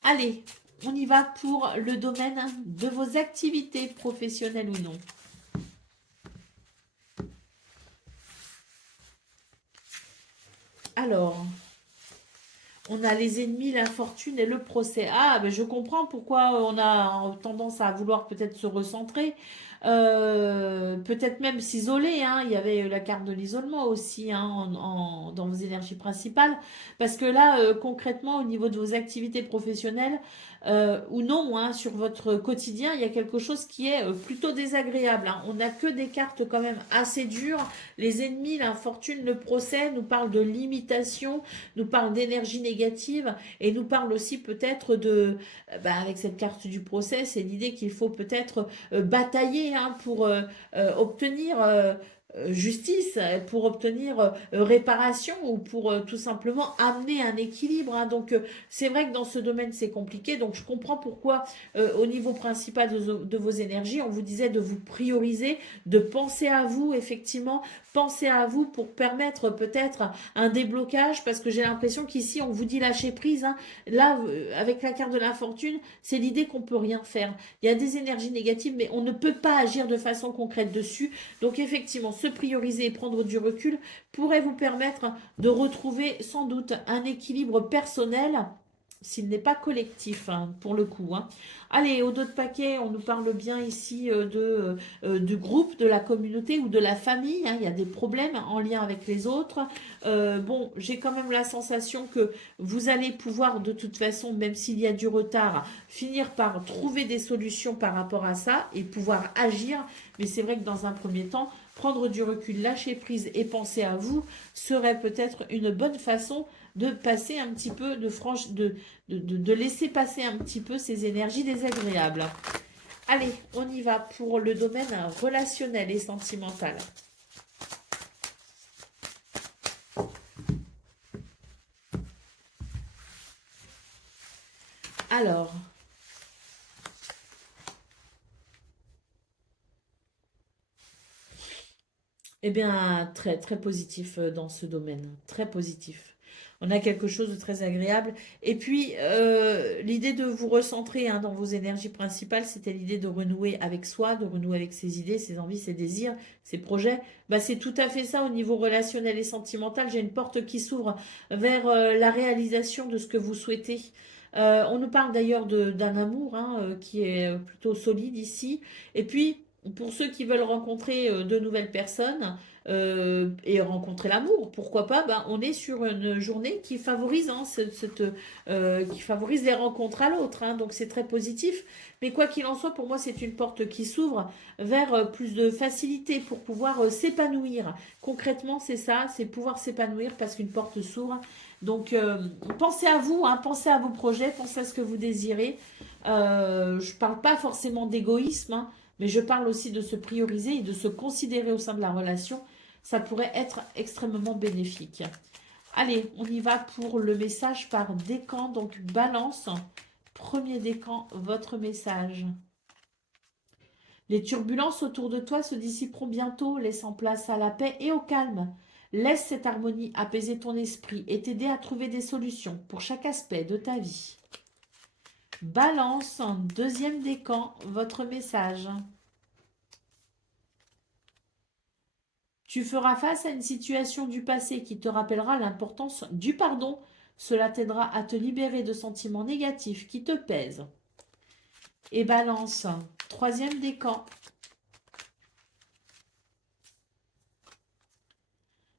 Allez, on y va pour le domaine de vos activités professionnelles ou non. Alors, on a les ennemis, l'infortune et le procès. Ah, ben je comprends pourquoi on a tendance à vouloir peut-être se recentrer, peut-être même s'isoler, hein. Il y avait la carte de l'isolement aussi, hein, dans vos énergies principales. Parce que là, concrètement, au niveau de vos activités professionnelles, ou non, hein, sur votre quotidien, il y a quelque chose qui est plutôt désagréable, hein. On n'a que des cartes quand même assez dures. Les ennemis, l'infortune, le procès nous parlent de limitation, nous parle d'énergie négative et nous parle aussi peut-être de, avec cette carte du procès, c'est l'idée qu'il faut peut-être batailler, hein, pour obtenir justice, pour obtenir réparation ou pour tout simplement amener un équilibre, hein. Donc c'est vrai que dans ce domaine c'est compliqué, donc je comprends pourquoi au niveau principal de vos énergies, on vous disait de vous prioriser, de penser à vous, effectivement, penser à vous pour permettre peut-être un déblocage, parce que j'ai l'impression qu'ici on vous dit lâcher prise, hein. Là, avec la carte de l'infortune, c'est l'idée qu'on peut rien faire. Il y a des énergies négatives, mais on ne peut pas agir de façon concrète dessus. Donc effectivement, se prioriser et prendre du recul pourrait vous permettre de retrouver sans doute un équilibre personnel, s'il n'est pas collectif, hein, pour le coup, hein. Allez, au dos de paquet, on nous parle bien ici du groupe, de la communauté ou de la famille, hein. Il y a des problèmes en lien avec les autres. J'ai quand même la sensation que vous allez pouvoir, de toute façon, même s'il y a du retard, finir par trouver des solutions par rapport à ça et pouvoir agir. Mais c'est vrai que dans un premier temps, prendre du recul, lâcher prise et penser à vous serait peut-être une bonne façon de passer un petit peu, de laisser passer un petit peu ces énergies désagréables. Allez, on y va pour le domaine relationnel et sentimental. Alors, eh bien, très, très positif dans ce domaine. Très positif. on a quelque chose de très agréable. Et puis, l'idée de vous recentrer hein, dans vos énergies principales, c'était l'idée de renouer avec soi, de renouer avec ses idées, ses envies, ses désirs, ses projets. Bah, c'est tout à fait ça au niveau relationnel et sentimental. J'ai une porte qui s'ouvre vers la réalisation de ce que vous souhaitez. On nous parle d'ailleurs d'un amour hein, qui est plutôt solide ici. Et puis, pour ceux qui veulent rencontrer de nouvelles personnes et rencontrer l'amour, pourquoi pas, ben, on est sur une journée qui favorise, hein, qui favorise les rencontres à l'autre. Hein, donc c'est très positif. Mais quoi qu'il en soit, pour moi, c'est une porte qui s'ouvre vers plus de facilité pour pouvoir s'épanouir. Concrètement, c'est ça, c'est pouvoir s'épanouir parce qu'une porte s'ouvre. Donc, pensez à vous, hein, pensez à vos projets, pensez à ce que vous désirez. Je ne parle pas forcément d'égoïsme, hein, mais je parle aussi de se prioriser et de se considérer au sein de la relation. Ça pourrait être extrêmement bénéfique. Allez, on y va pour le message par décan. Donc, balance. Premier décan, votre message. Les turbulences autour de toi se dissiperont bientôt, laissant place à la paix et au calme. Laisse cette harmonie apaiser ton esprit et t'aider à trouver des solutions pour chaque aspect de ta vie. Balance, deuxième décan, votre message. Tu feras face à une situation du passé qui te rappellera l'importance du pardon. Cela t'aidera à te libérer de sentiments négatifs qui te pèsent. Et balance, troisième décan.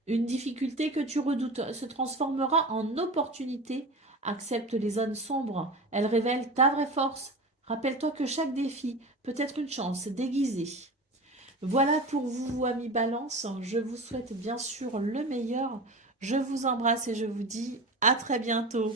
Une difficulté que tu redoutes se transformera en opportunité. Accepte les zones sombres. Elles révèlent ta vraie force. Rappelle-toi que chaque défi peut être une chance déguisée. Voilà pour vous, amis Balance. Je vous souhaite bien sûr le meilleur. Je vous embrasse et je vous dis à très bientôt.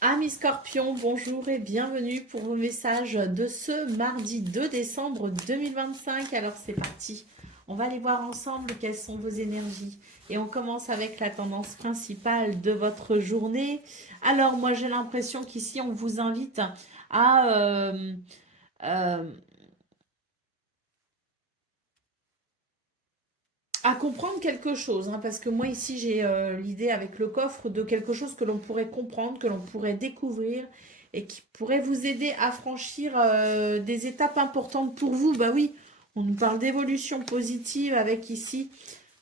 Amis Scorpions, bonjour et bienvenue pour vos messages de ce mardi 2 décembre 2025. Alors c'est parti, on va aller voir ensemble quelles sont vos énergies. Et on commence avec la tendance principale de votre journée. Alors moi j'ai l'impression qu'ici on vous invite à... euh, à comprendre quelque chose, hein, parce que moi ici j'ai l'idée avec le coffre de quelque chose que l'on pourrait comprendre, que l'on pourrait découvrir et qui pourrait vous aider à franchir des étapes importantes pour vous. Bah oui, on nous parle d'évolution positive avec ici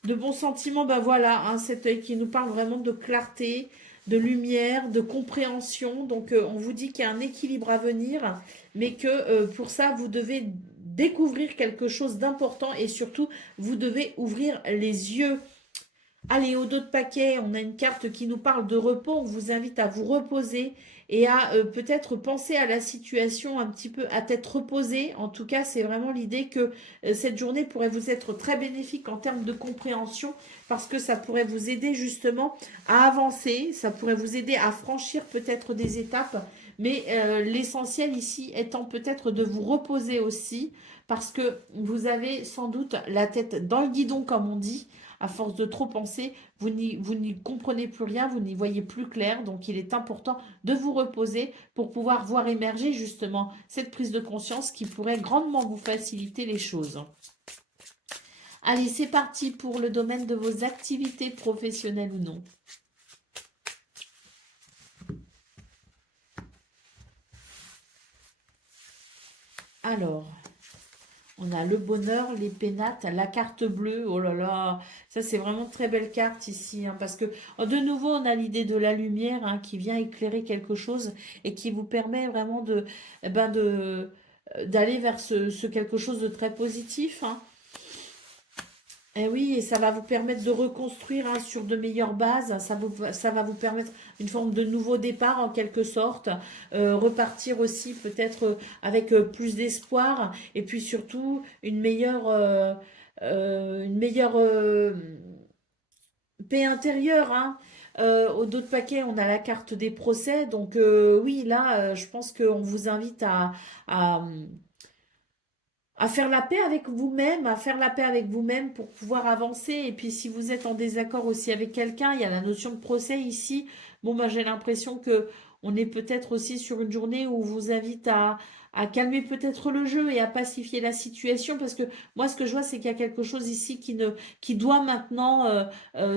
de bons sentiments. Bah voilà, hein, cet œil qui nous parle vraiment de clarté, de lumière, de compréhension. Donc on vous dit qu'il y a un équilibre à venir, mais que pour ça vous devez découvrir quelque chose d'important et surtout vous devez ouvrir les yeux. Allez, au dos de paquet, on a une carte qui nous parle de repos. On vous invite à vous reposer et à peut-être penser à la situation un petit peu à tête reposée. En tout cas, c'est vraiment l'idée que cette journée pourrait vous être très bénéfique en termes de compréhension parce que ça pourrait vous aider justement à avancer. Ça pourrait vous aider à franchir peut-être des étapes. Mais l'essentiel ici étant peut-être de vous reposer aussi parce que vous avez sans doute la tête dans le guidon comme on dit. À force de trop penser, vous n'y comprenez plus rien, vous n'y voyez plus clair. Donc il est important de vous reposer pour pouvoir voir émerger justement cette prise de conscience qui pourrait grandement vous faciliter les choses. Allez, c'est parti pour le domaine de vos activités professionnelles ou non. Alors, on a le bonheur, les pénates, la carte bleue. Oh là là, ça c'est vraiment une très belle carte ici. Hein, parce que de nouveau, on a l'idée de la lumière hein, qui vient éclairer quelque chose et qui vous permet vraiment d'aller vers ce quelque chose de très positif. Hein. Et oui, et ça va vous permettre de reconstruire hein, sur de meilleures bases. Ça va vous permettre une forme de nouveau départ en quelque sorte. Repartir aussi peut-être avec plus d'espoir. Et puis surtout une meilleure paix intérieure. Hein. Au dos de paquet, on a la carte des procès. Donc oui, là, je pense qu'on vous invite à à faire la paix avec vous-même, à faire la paix avec vous-même pour pouvoir avancer. Et puis si vous êtes en désaccord aussi avec quelqu'un, il y a la notion de procès ici. Bon, bah, j'ai l'impression que On est peut-être aussi sur une journée où on vous invite à calmer peut-être le jeu et à pacifier la situation parce que moi ce que je vois c'est qu'il y a quelque chose ici qui doit maintenant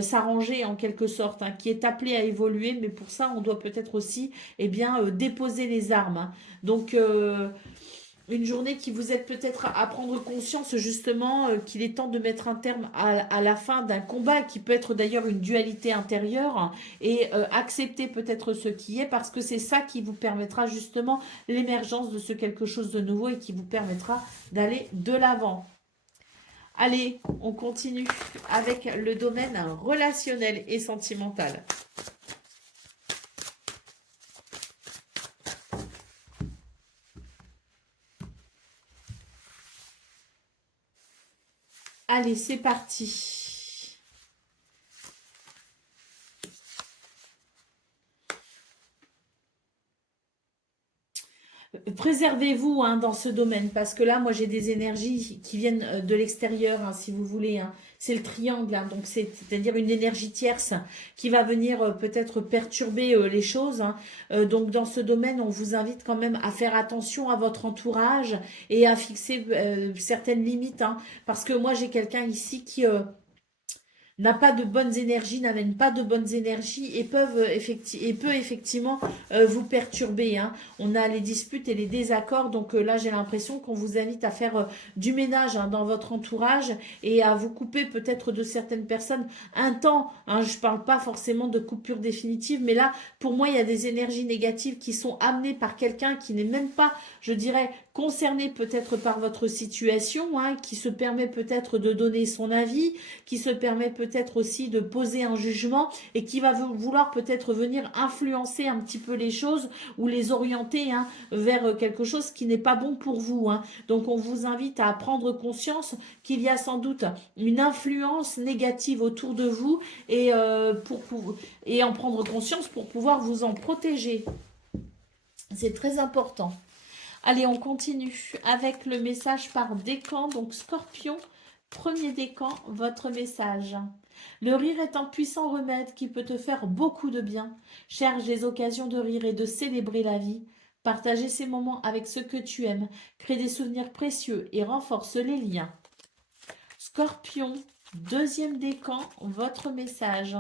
s'arranger en quelque sorte, hein, qui est appelé à évoluer, mais pour ça on doit peut-être aussi déposer les armes, hein. Donc une journée qui vous aide peut-être à prendre conscience justement qu'il est temps de mettre un terme à la fin d'un combat qui peut être d'ailleurs une dualité intérieure, hein, et accepter peut-être ce qui est parce que c'est ça qui vous permettra justement l'émergence de ce quelque chose de nouveau et qui vous permettra d'aller de l'avant. Allez, on continue avec le domaine relationnel et sentimental. Allez, c'est parti. Préservez-vous, hein, dans ce domaine, parce que là, moi, j'ai des énergies qui viennent de l'extérieur, hein, si vous voulez, hein. C'est le triangle, hein, donc c'est-à-dire une énergie tierce qui va venir peut-être perturber les choses, hein. Donc, dans ce domaine, on vous invite quand même à faire attention à votre entourage et à fixer certaines limites, hein, parce que moi, j'ai quelqu'un ici qui n'a pas de bonnes énergies, n'amène pas de bonnes énergies et peut effectivement vous perturber, hein. On a les disputes et les désaccords, donc là j'ai l'impression qu'on vous invite à faire du ménage, hein, dans votre entourage et à vous couper peut-être de certaines personnes un temps, hein. Je parle pas forcément de coupure définitive, mais là pour moi il y a des énergies négatives qui sont amenées par quelqu'un qui n'est même pas, je dirais, concerné peut-être par votre situation, hein, qui se permet peut-être de donner son avis, qui se permet peut-être aussi de poser un jugement et qui va vouloir peut-être venir influencer un petit peu les choses ou les orienter, hein, vers quelque chose qui n'est pas bon pour vous, hein. Donc on vous invite à prendre conscience qu'il y a sans doute une influence négative autour de vous et en prendre conscience pour pouvoir vous en protéger. C'est très important. Allez, on continue avec le message par décan. Donc, Scorpion, premier décan, votre message. Le rire est un puissant remède qui peut te faire beaucoup de bien. Cherche des occasions de rire et de célébrer la vie. Partager ces moments avec ceux que tu aimes. Crée des souvenirs précieux et renforce les liens. Scorpion, deuxième décan, votre message.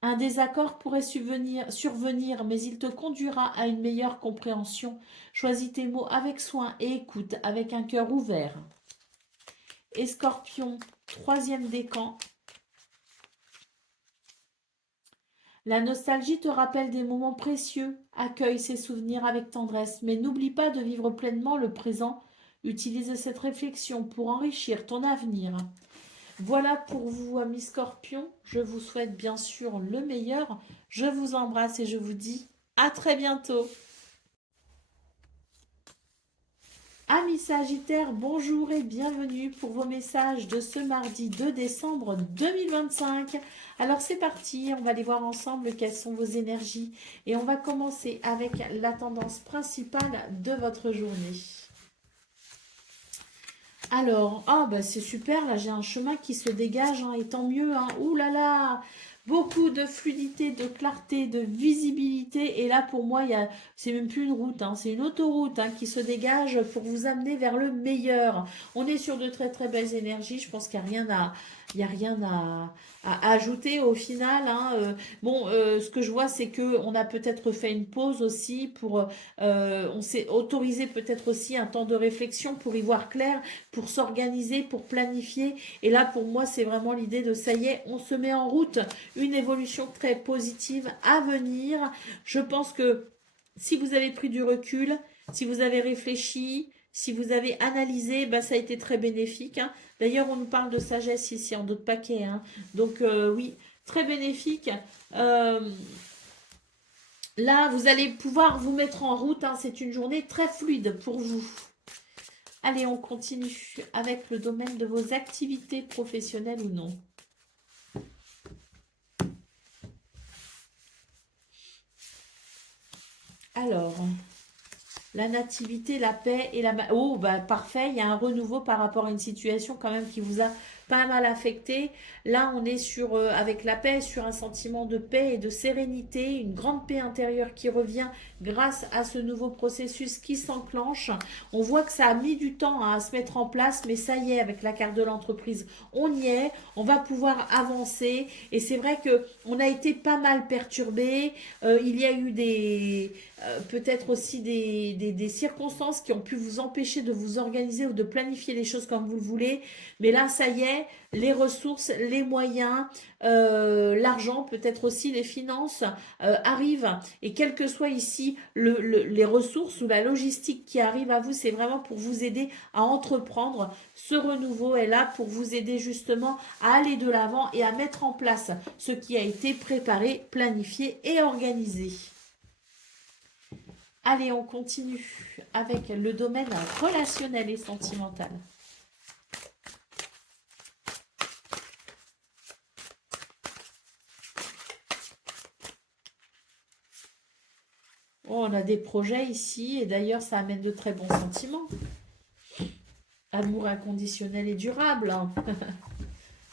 Un désaccord pourrait survenir, mais il te conduira à une meilleure compréhension. Choisis tes mots avec soin et écoute avec un cœur ouvert. Et Scorpion, troisième décan. La nostalgie te rappelle des moments précieux. Accueille ces souvenirs avec tendresse, mais n'oublie pas de vivre pleinement le présent. Utilise cette réflexion pour enrichir ton avenir. Voilà pour vous, amis Scorpions. Je vous souhaite bien sûr le meilleur. Je vous embrasse et je vous dis à très bientôt. Amis Sagittaires, bonjour et bienvenue pour vos messages de ce mardi 2 décembre 2025. Alors c'est parti, on va aller voir ensemble quelles sont vos énergies et on va commencer avec la tendance principale de votre journée. Alors, c'est super, là j'ai un chemin qui se dégage, hein, et tant mieux, hein. Ouh là là, beaucoup de fluidité, de clarté, de visibilité, et là pour moi, c'est même plus une route, hein, c'est une autoroute, hein, qui se dégage pour vous amener vers le meilleur. On est sur de très très belles énergies, je pense qu'il n'y a rien à ajouter au final, hein. Ce que je vois, c'est que on a peut-être fait une pause aussi on s'est autorisé peut-être aussi un temps de réflexion pour y voir clair, pour s'organiser, pour planifier. Et là, pour moi, c'est vraiment l'idée de ça y est, on se met en route. Une évolution très positive à venir. Je pense que si vous avez pris du recul, si vous avez réfléchi, si vous avez analysé, ça a été très bénéfique, hein. D'ailleurs, on nous parle de sagesse ici en d'autres paquets, hein. Donc, oui, très bénéfique. Là, vous allez pouvoir vous mettre en route, hein. C'est une journée très fluide pour vous. Allez, on continue avec le domaine de vos activités professionnelles ou non. Alors, la nativité, la paix et la... Oh, parfait, il y a un renouveau par rapport à une situation quand même qui vous a pas mal affecté. Là, on est sur, avec la paix, sur un sentiment de paix et de sérénité, une grande paix intérieure qui revient grâce à ce nouveau processus qui s'enclenche. On voit que ça a mis du temps à se mettre en place, mais ça y est, avec la carte de l'entreprise, on y est, on va pouvoir avancer. Et c'est vrai que on a été pas mal perturbé. Il y a eu peut-être aussi des circonstances qui ont pu vous empêcher de vous organiser ou de planifier les choses comme vous le voulez. Mais là, ça y est, les ressources, les moyens, l'argent, peut-être aussi les finances arrivent. Et quel que soit ici les ressources ou la logistique qui arrive à vous, c'est vraiment pour vous aider à entreprendre. Ce renouveau est là pour vous aider justement à aller de l'avant et à mettre en place ce qui a été préparé, planifié et organisé. Allez, on continue avec le domaine relationnel et sentimental. Oh, on a des projets ici et d'ailleurs ça amène de très bons sentiments. Amour inconditionnel et durable. Hein.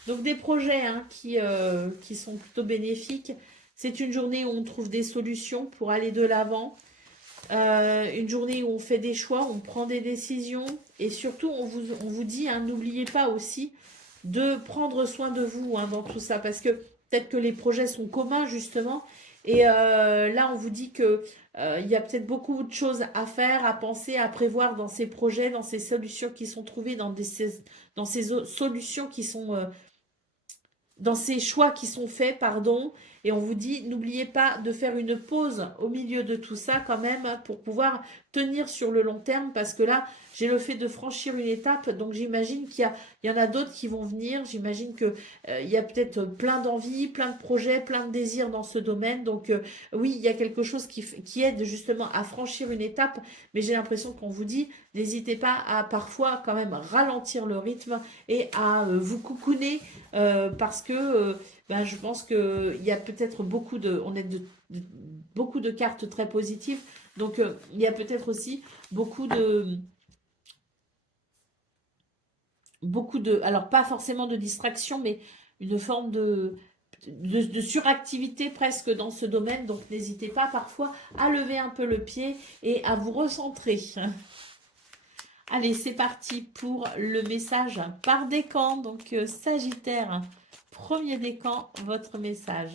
Donc des projets qui sont plutôt bénéfiques. C'est une journée où on trouve des solutions pour aller de l'avant. Une journée où on fait des choix, on prend des décisions. Et surtout, on vous dit, hein, n'oubliez pas aussi de prendre soin de vous dans tout ça. Parce que peut-être que les projets sont communs, justement. Et là, on vous dit que il y a peut-être beaucoup de choses à faire, à penser, à prévoir dans ces projets, dans ces solutions qui sont trouvées, dans ces solutions qui sont dans ces choix qui sont faits, pardon, et on vous dit, n'oubliez pas de faire une pause au milieu de tout ça quand même pour pouvoir tenir sur le long terme, parce que là, j'ai le fait de franchir une étape, donc j'imagine il y en a d'autres qui vont venir, j'imagine que il y a peut-être plein d'envies, plein de projets, plein de désirs dans ce domaine, donc oui, il y a quelque chose qui aide justement à franchir une étape, mais j'ai l'impression qu'on vous dit, n'hésitez pas à parfois quand même ralentir le rythme et à vous coucouner parce que je pense qu'il y a peut-être beaucoup de cartes très positives. Donc, il y a peut-être aussi alors pas forcément de distraction, mais une forme de suractivité presque dans ce domaine. Donc, n'hésitez pas parfois à lever un peu le pied et à vous recentrer. Allez, c'est parti pour le message par décan. Donc, Sagittaire, premier décan, votre message.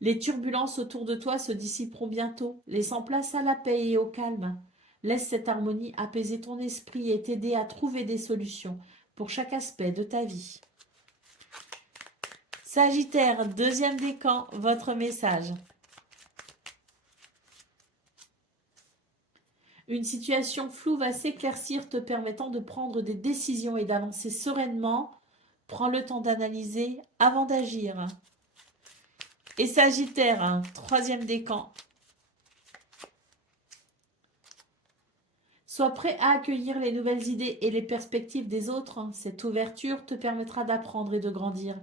Les turbulences autour de toi se dissiperont bientôt, laissant place à la paix et au calme. Laisse cette harmonie apaiser ton esprit et t'aider à trouver des solutions pour chaque aspect de ta vie. Sagittaire, deuxième décan, votre message. Une situation floue va s'éclaircir, te permettant de prendre des décisions et d'avancer sereinement. Prends le temps d'analyser avant d'agir. Et Sagittaire, troisième décan. Sois prêt à accueillir les nouvelles idées et les perspectives des autres. Cette ouverture te permettra d'apprendre et de grandir.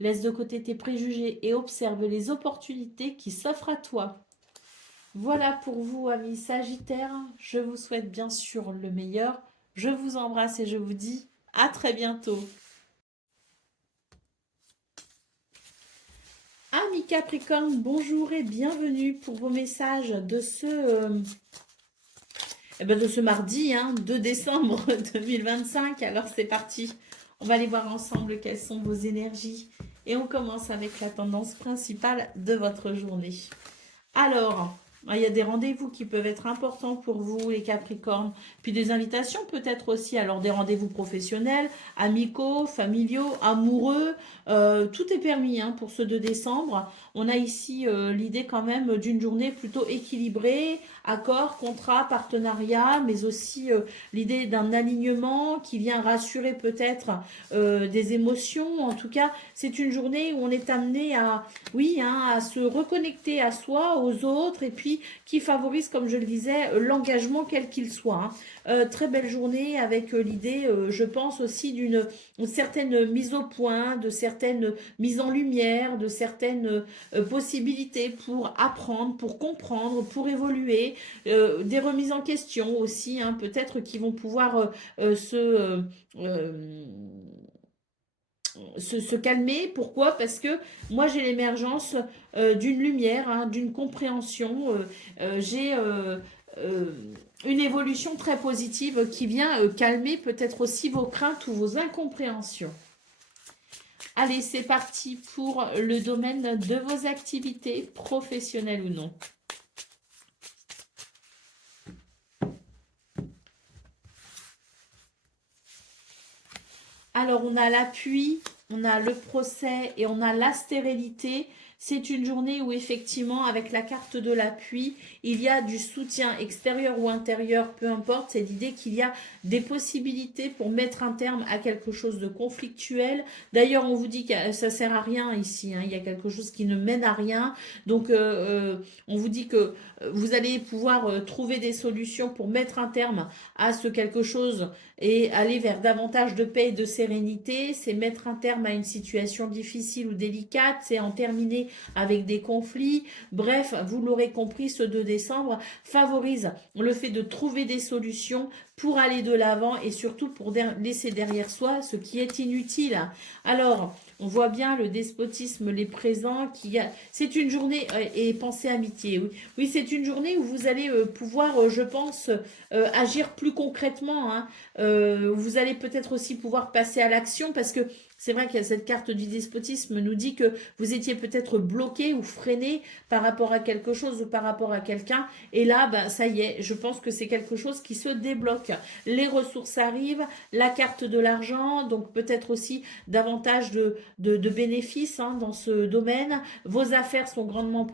Laisse de côté tes préjugés et observe les opportunités qui s'offrent à toi. Voilà pour vous, amis Sagittaires. Je vous souhaite bien sûr le meilleur. Je vous embrasse et je vous dis à très bientôt. Amis Capricorne, bonjour et bienvenue pour vos messages de ce mardi 2 décembre 2025. Alors c'est parti, on va aller voir ensemble quelles sont vos énergies. Et on commence avec la tendance principale de votre journée. Alors, il y a des rendez-vous qui peuvent être importants pour vous, les Capricornes. Puis des invitations peut-être aussi. Alors des rendez-vous professionnels, amicaux, familiaux, amoureux. Tout est permis pour ce 2 décembre. On a ici l'idée quand même d'une journée plutôt équilibrée. Accord, contrat, partenariat, mais aussi l'idée d'un alignement qui vient rassurer peut-être des émotions. En tout cas, c'est une journée où on est amené à se reconnecter à soi, aux autres, et puis qui favorise, comme je le disais, l'engagement quel qu'il soit. Très belle journée avec l'idée, je pense aussi d'une certaine mise au point, de certaines mises en lumière, de certaines possibilités pour apprendre, pour comprendre, pour évoluer, des remises en question aussi, hein, peut-être qui vont pouvoir euh, se calmer. Pourquoi? Parce que moi j'ai l'émergence d'une lumière, hein, d'une compréhension, j'ai euh, une évolution très positive qui vient calmer peut-être aussi vos craintes ou vos incompréhensions. Allez, c'est parti pour le domaine de vos activités, professionnelles ou non. Alors, on a l'appui, on a le procès et on a la stérilité. C'est une journée où effectivement, avec la carte de l'appui, il y a du soutien extérieur ou intérieur, peu importe. C'est l'idée qu'il y a des possibilités pour mettre un terme à quelque chose de conflictuel. D'ailleurs, on vous dit que ça sert à rien ici, hein. Il y a quelque chose qui ne mène à rien. Donc, on vous dit que vous allez pouvoir trouver des solutions pour mettre un terme à ce quelque chose et aller vers davantage de paix et de sérénité. C'est mettre un terme à une situation difficile ou délicate. C'est en terminer avec des conflits. Bref, vous l'aurez compris, ce 2 décembre favorise le fait de trouver des solutions pour aller de l'avant et surtout pour laisser derrière soi ce qui est inutile. Alors, on voit bien le despotisme, les présents. C'est une journée, et pensée amitié, oui. Oui, c'est une journée où vous allez pouvoir, je pense, agir plus concrètement, hein. Vous allez peut-être aussi pouvoir passer à l'action parce que c'est vrai que cette carte du despotisme nous dit que vous étiez peut-être bloqué ou freiné par rapport à quelque chose ou par rapport à quelqu'un. Et là, ben, ça y est, je pense que c'est quelque chose qui se débloque. Les ressources arrivent, la carte de l'argent, donc peut-être aussi davantage de bénéfices, hein, dans ce domaine. Vos affaires sont grandement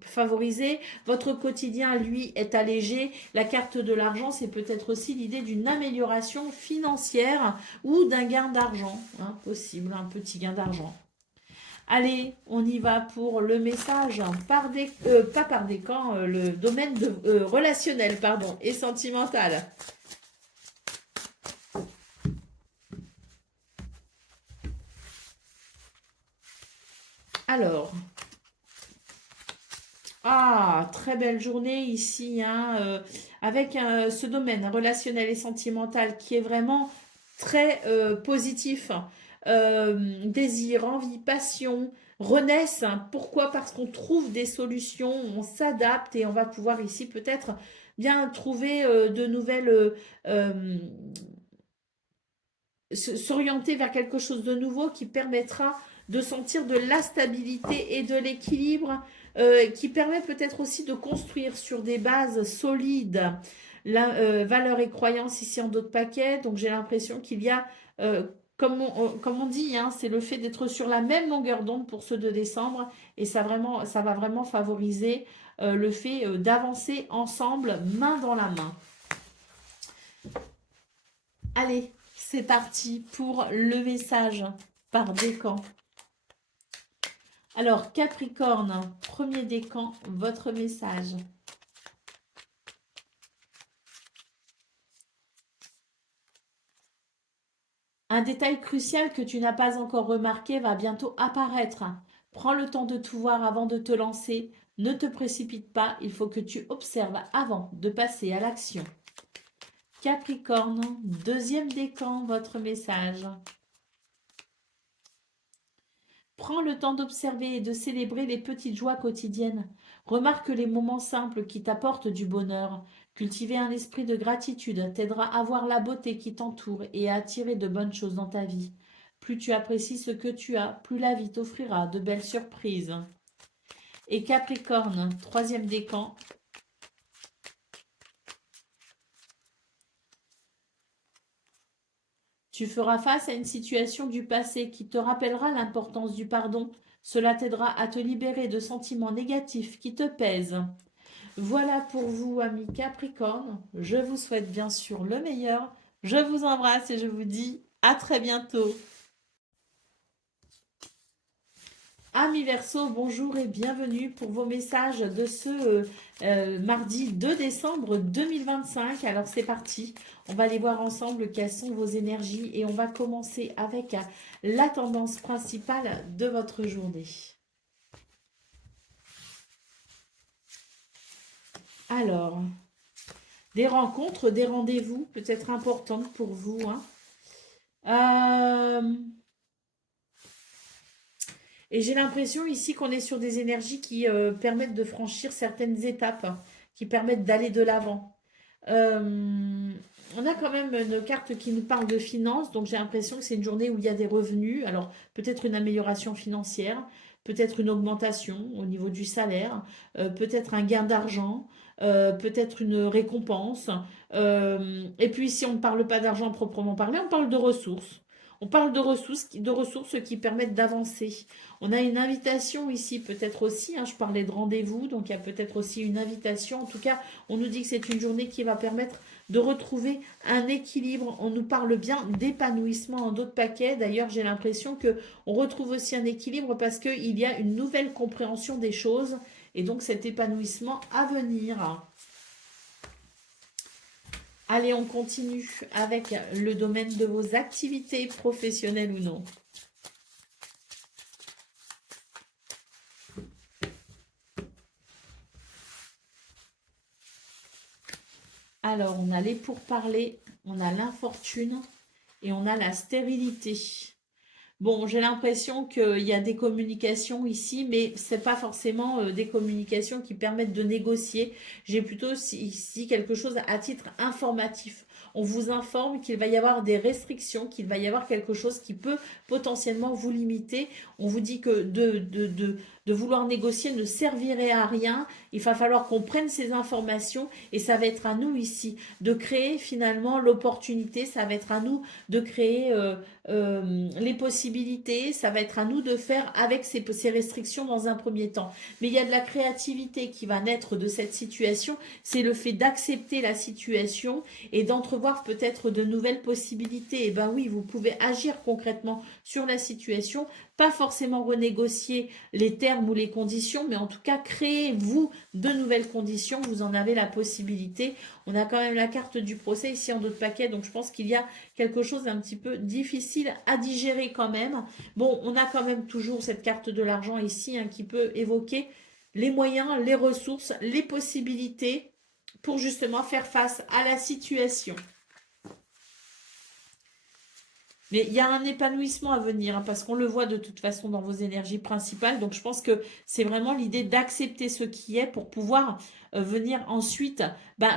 favorisées. Votre quotidien, lui, est allégé. La carte de l'argent, c'est peut-être aussi l'idée d'une amélioration financière ou d'un gain d'argent, hein, possible, un petit gain d'argent. Allez, on y va pour le message pas par des camps, le domaine relationnel, pardon, et sentimental. Alors, très belle journée ici, hein, avec ce domaine relationnel et sentimental qui est vraiment très positif. Désir, envie, passion renaissent. Hein. Pourquoi? Parce qu'on trouve des solutions, on s'adapte et on va pouvoir ici peut-être bien trouver de nouvelles... s'orienter vers quelque chose de nouveau qui permettra de sentir de la stabilité et de l'équilibre, qui permet peut-être aussi de construire sur des bases solides la valeur et croyance ici en d'autres paquets. Donc j'ai l'impression qu'il y a, comme on dit, hein, c'est le fait d'être sur la même longueur d'onde pour ce 2 décembre et ça va vraiment favoriser le fait d'avancer ensemble, main dans la main. Allez, c'est parti pour le message par décan. Alors, Capricorne, premier décan, votre message. Un détail crucial que tu n'as pas encore remarqué va bientôt apparaître. Prends le temps de tout voir avant de te lancer. Ne te précipite pas, il faut que tu observes avant de passer à l'action. Capricorne, deuxième décan, votre message. Prends le temps d'observer et de célébrer les petites joies quotidiennes. Remarque les moments simples qui t'apportent du bonheur. Cultiver un esprit de gratitude t'aidera à voir la beauté qui t'entoure et à attirer de bonnes choses dans ta vie. Plus tu apprécies ce que tu as, plus la vie t'offrira de belles surprises. Et Capricorne, troisième décan. Tu feras face à une situation du passé qui te rappellera l'importance du pardon. Cela t'aidera à te libérer de sentiments négatifs qui te pèsent. Voilà pour vous, amis Capricorne. Je vous souhaite bien sûr le meilleur. Je vous embrasse et je vous dis à très bientôt. Amis Verseau, bonjour et bienvenue pour vos messages de ce mardi 2 décembre 2025. Alors c'est parti, on va aller voir ensemble quelles sont vos énergies et on va commencer avec la tendance principale de votre journée. Alors, des rencontres, des rendez-vous peut-être importantes pour vous, hein. Euh, Et j'ai l'impression ici qu'on est sur des énergies qui permettent de franchir certaines étapes, hein, qui permettent d'aller de l'avant. Euh, on a quand même une carte qui nous parle de finances, donc j'ai l'impression que c'est une journée où il y a des revenus. Alors peut-être une amélioration financière, peut-être une augmentation au niveau du salaire, peut-être un gain d'argent, peut-être une récompense. Et puis si on ne parle pas d'argent proprement parlé, on parle de ressources. On parle de ressources qui permettent d'avancer. On a une invitation ici, peut-être aussi, hein, je parlais de rendez-vous, donc il y a peut-être aussi une invitation. En tout cas, on nous dit que c'est une journée qui va permettre de retrouver un équilibre. On nous parle bien d'épanouissement en d'autres paquets. D'ailleurs, j'ai l'impression que on retrouve aussi un équilibre parce qu'il y a une nouvelle compréhension des choses et donc cet épanouissement à venir. Allez, on continue avec le domaine de vos activités professionnelles ou non. Alors, on a les pourparlers, on a l'infortune et on a la stérilité. Bon, j'ai l'impression qu'il y a des communications ici, mais c'est pas forcément des communications qui permettent de négocier. J'ai plutôt ici quelque chose à titre informatif. On vous informe qu'il va y avoir des restrictions, qu'il va y avoir quelque chose qui peut potentiellement vous limiter. On vous dit que de vouloir négocier ne servirait à rien. Il va falloir qu'on prenne ces informations et ça va être à nous ici de créer finalement l'opportunité. Ça va être à nous de créer les possibilités, ça va être à nous de faire avec ces restrictions dans un premier temps. Mais il y a de la créativité qui va naître de cette situation, c'est le fait d'accepter la situation et d'entrevoir peut-être de nouvelles possibilités. Et ben oui, vous pouvez agir concrètement sur la situation, pas forcément renégocier les termes ou les conditions, mais en tout cas créer vous de nouvelles conditions, vous en avez la possibilité. On a quand même la carte du procès ici en d'autres paquets, donc je pense qu'il y a quelque chose d'un petit peu difficile à digérer quand même. Bon, on a quand même toujours cette carte de l'argent ici hein, qui peut évoquer les moyens, les ressources, les possibilités pour justement faire face à la situation. Mais il y a un épanouissement à venir, hein, parce qu'on le voit de toute façon dans vos énergies principales. Donc je pense que c'est vraiment l'idée d'accepter ce qui est pour pouvoir venir ensuite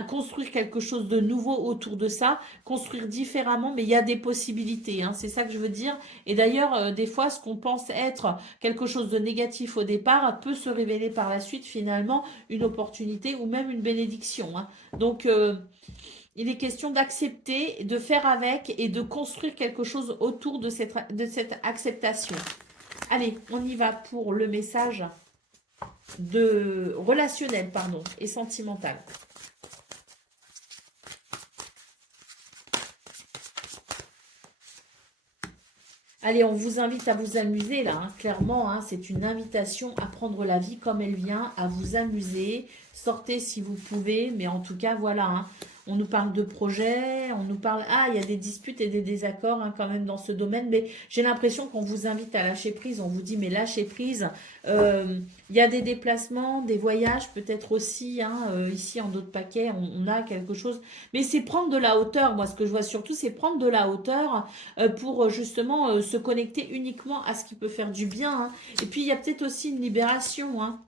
construire quelque chose de nouveau autour de ça, construire différemment, mais il y a des possibilités, hein, c'est ça que je veux dire. Et d'ailleurs, des fois, ce qu'on pense être quelque chose de négatif au départ peut se révéler par la suite finalement une opportunité ou même une bénédiction. Hein. Donc il est question d'accepter, de faire avec et de construire quelque chose autour de cette acceptation. Allez, on y va pour le message de relationnel, pardon, et sentimental. Allez, on vous invite à vous amuser là, hein. Clairement, hein, c'est une invitation à prendre la vie comme elle vient, à vous amuser. Sortez si vous pouvez, mais en tout cas, voilà. Hein. On nous parle de projets, on nous parle... Ah, il y a des disputes et des désaccords hein, quand même dans ce domaine, mais j'ai l'impression qu'on vous invite à lâcher prise. On vous dit, mais lâchez prise. Il y a des déplacements, des voyages peut-être aussi. Hein, ici, en d'autres paquets, on a quelque chose. Mais c'est prendre de la hauteur. Moi, ce que je vois surtout, c'est prendre de la hauteur pour justement se connecter uniquement à ce qui peut faire du bien. Hein. Et puis, il y a peut-être aussi une libération. Hein.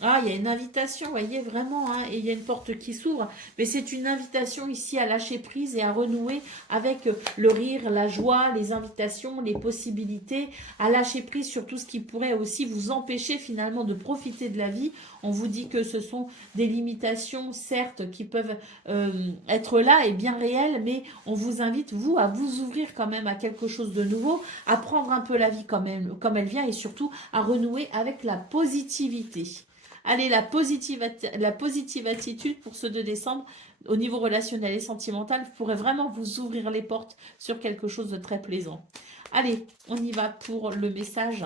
Ah, il y a une invitation, vous voyez, vraiment, hein, et il y a une porte qui s'ouvre. Mais c'est une invitation ici à lâcher prise et à renouer avec le rire, la joie, les invitations, les possibilités, à lâcher prise sur tout ce qui pourrait aussi vous empêcher finalement de profiter de la vie. On vous dit que ce sont des limitations, certes, qui peuvent être là et bien réelles, mais on vous invite, vous, à vous ouvrir quand même à quelque chose de nouveau, à prendre un peu la vie comme elle vient et surtout à renouer avec la positivité. Allez, la positive attitude pour ce 2 décembre au niveau relationnel et sentimental pourrait vraiment vous ouvrir les portes sur quelque chose de très plaisant. Allez, on y va pour le message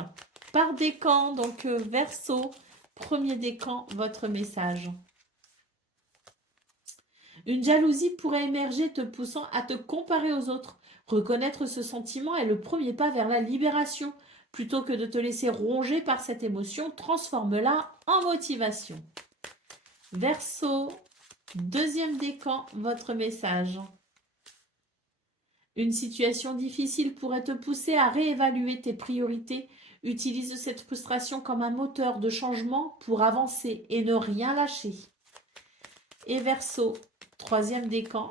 par décan. Donc, Verseau, premier décan, votre message. Une jalousie pourrait émerger te poussant à te comparer aux autres. Reconnaître ce sentiment est le premier pas vers la libération. Plutôt que de te laisser ronger par cette émotion, transforme-la en motivation. Verseau, deuxième décan, votre message. Une situation difficile pourrait te pousser à réévaluer tes priorités. Utilise cette frustration comme un moteur de changement pour avancer et ne rien lâcher. Et Verseau, troisième décan.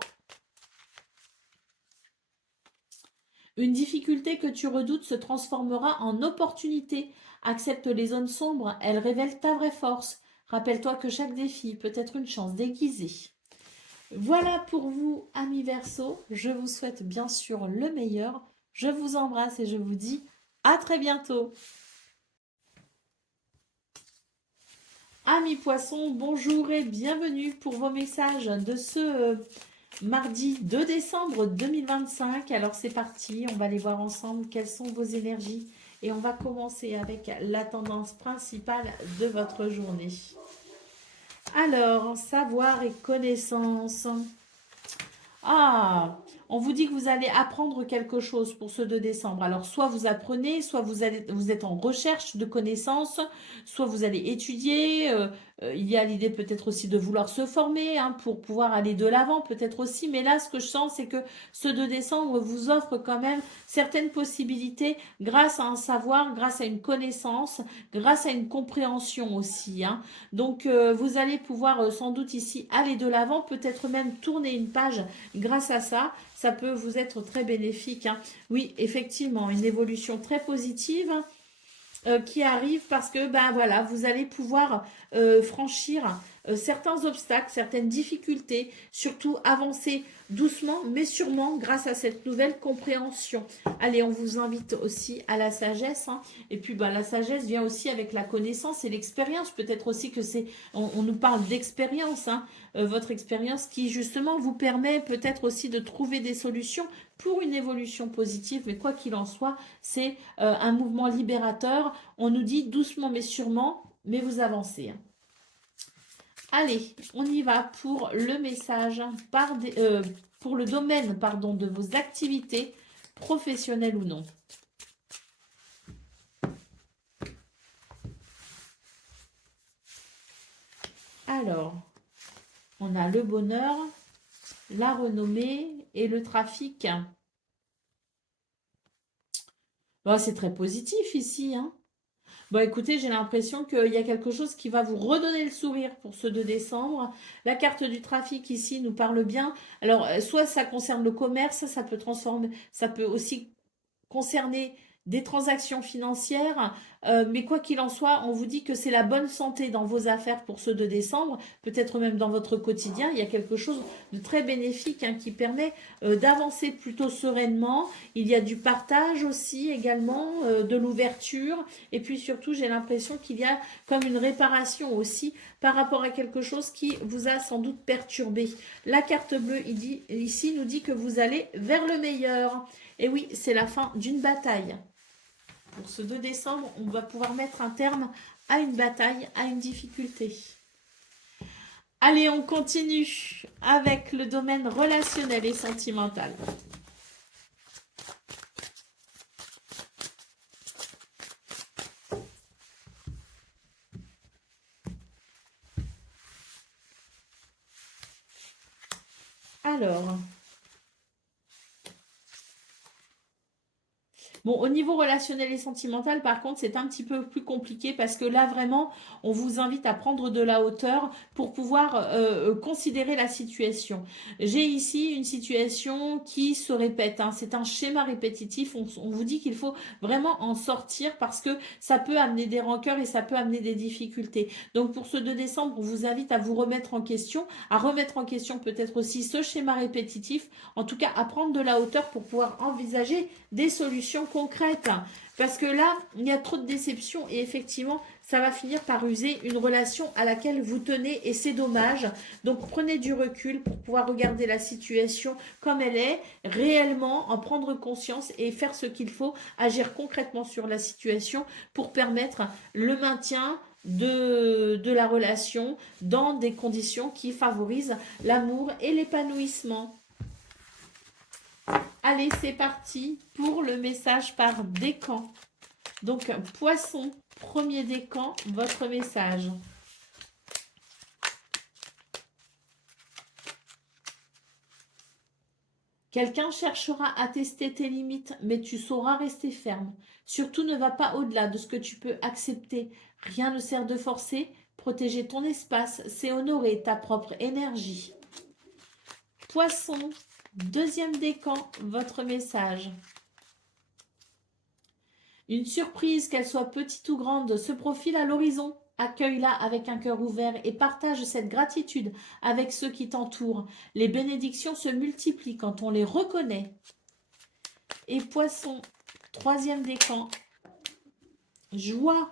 Une difficulté que tu redoutes se transformera en opportunité. Accepte les zones sombres, elles révèlent ta vraie force. Rappelle-toi que chaque défi peut être une chance déguisée. Voilà pour vous, amis Verseau. Je vous souhaite bien sûr le meilleur. Je vous embrasse et je vous dis à très bientôt. Amis Poissons, bonjour et bienvenue pour vos messages de ce mardi 2 décembre 2025. Alors c'est parti, on va aller voir ensemble quelles sont vos énergies. Et on va commencer avec la tendance principale de votre journée. Alors, savoir et connaissance. Ah, on vous dit que vous allez apprendre quelque chose pour ce 2 décembre. Alors, soit vous apprenez, soit vous êtes en recherche de connaissances, soit vous allez étudier. Il y a l'idée peut-être aussi de vouloir se former pour pouvoir aller de l'avant, peut-être aussi. Mais là, ce que je sens, c'est que ce 2 décembre vous offre quand même certaines possibilités grâce à un savoir, grâce à une connaissance, grâce à une compréhension aussi. Donc, vous allez pouvoir sans doute ici aller de l'avant, peut-être même tourner une page grâce à ça. Ça peut vous être très bénéfique. Oui, effectivement, une évolution très positive qui arrive parce que ben voilà, vous allez pouvoir franchir certains obstacles, certaines difficultés, surtout avancer doucement mais sûrement grâce à cette nouvelle compréhension. Allez, on vous invite aussi à la sagesse et puis ben, la sagesse vient aussi avec la connaissance et l'expérience. Peut-être aussi que on nous parle d'expérience, votre expérience qui justement vous permet peut-être aussi de trouver des solutions pour une évolution positive, mais quoi qu'il en soit, c'est un mouvement libérateur. On nous dit doucement mais sûrement, mais vous avancez. Allez, on y va pour le message, pour le domaine de vos activités, professionnelles ou non. Alors, on a le bonheur, la renommée et le trafic. Bon, c'est très positif ici. Bon, écoutez, j'ai l'impression qu'il y a quelque chose qui va vous redonner le sourire pour ce 2 décembre. La carte du trafic ici nous parle bien. Alors, soit ça concerne le commerce, ça peut aussi concerner des transactions financières, mais quoi qu'il en soit, on vous dit que c'est la bonne santé dans vos affaires pour ce 2 décembre, peut-être même dans votre quotidien. Il y a quelque chose de très bénéfique qui permet d'avancer plutôt sereinement. Il y a du partage aussi également, de l'ouverture, et puis surtout j'ai l'impression qu'il y a comme une réparation aussi par rapport à quelque chose qui vous a sans doute perturbé. La carte bleue ici nous dit que vous allez vers le meilleur. Et oui, c'est la fin d'une bataille. Pour ce 2 décembre, on va pouvoir mettre un terme à une bataille, à une difficulté. Allez, on continue avec le domaine relationnel et sentimental. Alors, bon, au niveau relationnel et sentimental, par contre, c'est un petit peu plus compliqué parce que là, vraiment, on vous invite à prendre de la hauteur pour pouvoir considérer la situation. J'ai ici une situation qui se répète. C'est un schéma répétitif. On vous dit qu'il faut vraiment en sortir parce que ça peut amener des rancœurs et ça peut amener des difficultés. Donc, pour ce 2 décembre, on vous invite à vous remettre en question, à remettre en question peut-être aussi ce schéma répétitif, en tout cas à prendre de la hauteur pour pouvoir envisager des solutions concrètes. Parce que là, il y a trop de déceptions et effectivement, ça va finir par user une relation à laquelle vous tenez et c'est dommage. Donc prenez du recul pour pouvoir regarder la situation comme elle est, réellement en prendre conscience et faire ce qu'il faut, agir concrètement sur la situation pour permettre le maintien de la relation dans des conditions qui favorisent l'amour et l'épanouissement. Allez, c'est parti pour le message par décan. Donc, poisson, premier décan, votre message. Quelqu'un cherchera à tester tes limites, mais tu sauras rester ferme. Surtout ne va pas au-delà de ce que tu peux accepter. Rien ne sert de forcer. Protéger ton espace, c'est honorer ta propre énergie. Poisson, deuxième décan, votre message. Une surprise, qu'elle soit petite ou grande, se profile à l'horizon. Accueille-la avec un cœur ouvert et partage cette gratitude avec ceux qui t'entourent. Les bénédictions se multiplient quand on les reconnaît. Et Poisson, troisième décan, joie.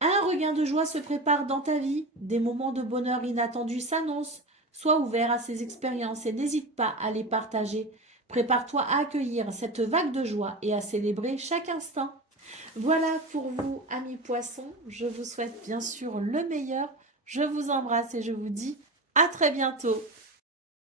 Un regain de joie se prépare dans ta vie. Des moments de bonheur inattendus s'annoncent. Sois ouvert à ces expériences et n'hésite pas à les partager. Prépare-toi à accueillir cette vague de joie et à célébrer chaque instant. Voilà pour vous, amis poissons. Je vous souhaite bien sûr le meilleur. Je vous embrasse et je vous dis à très bientôt.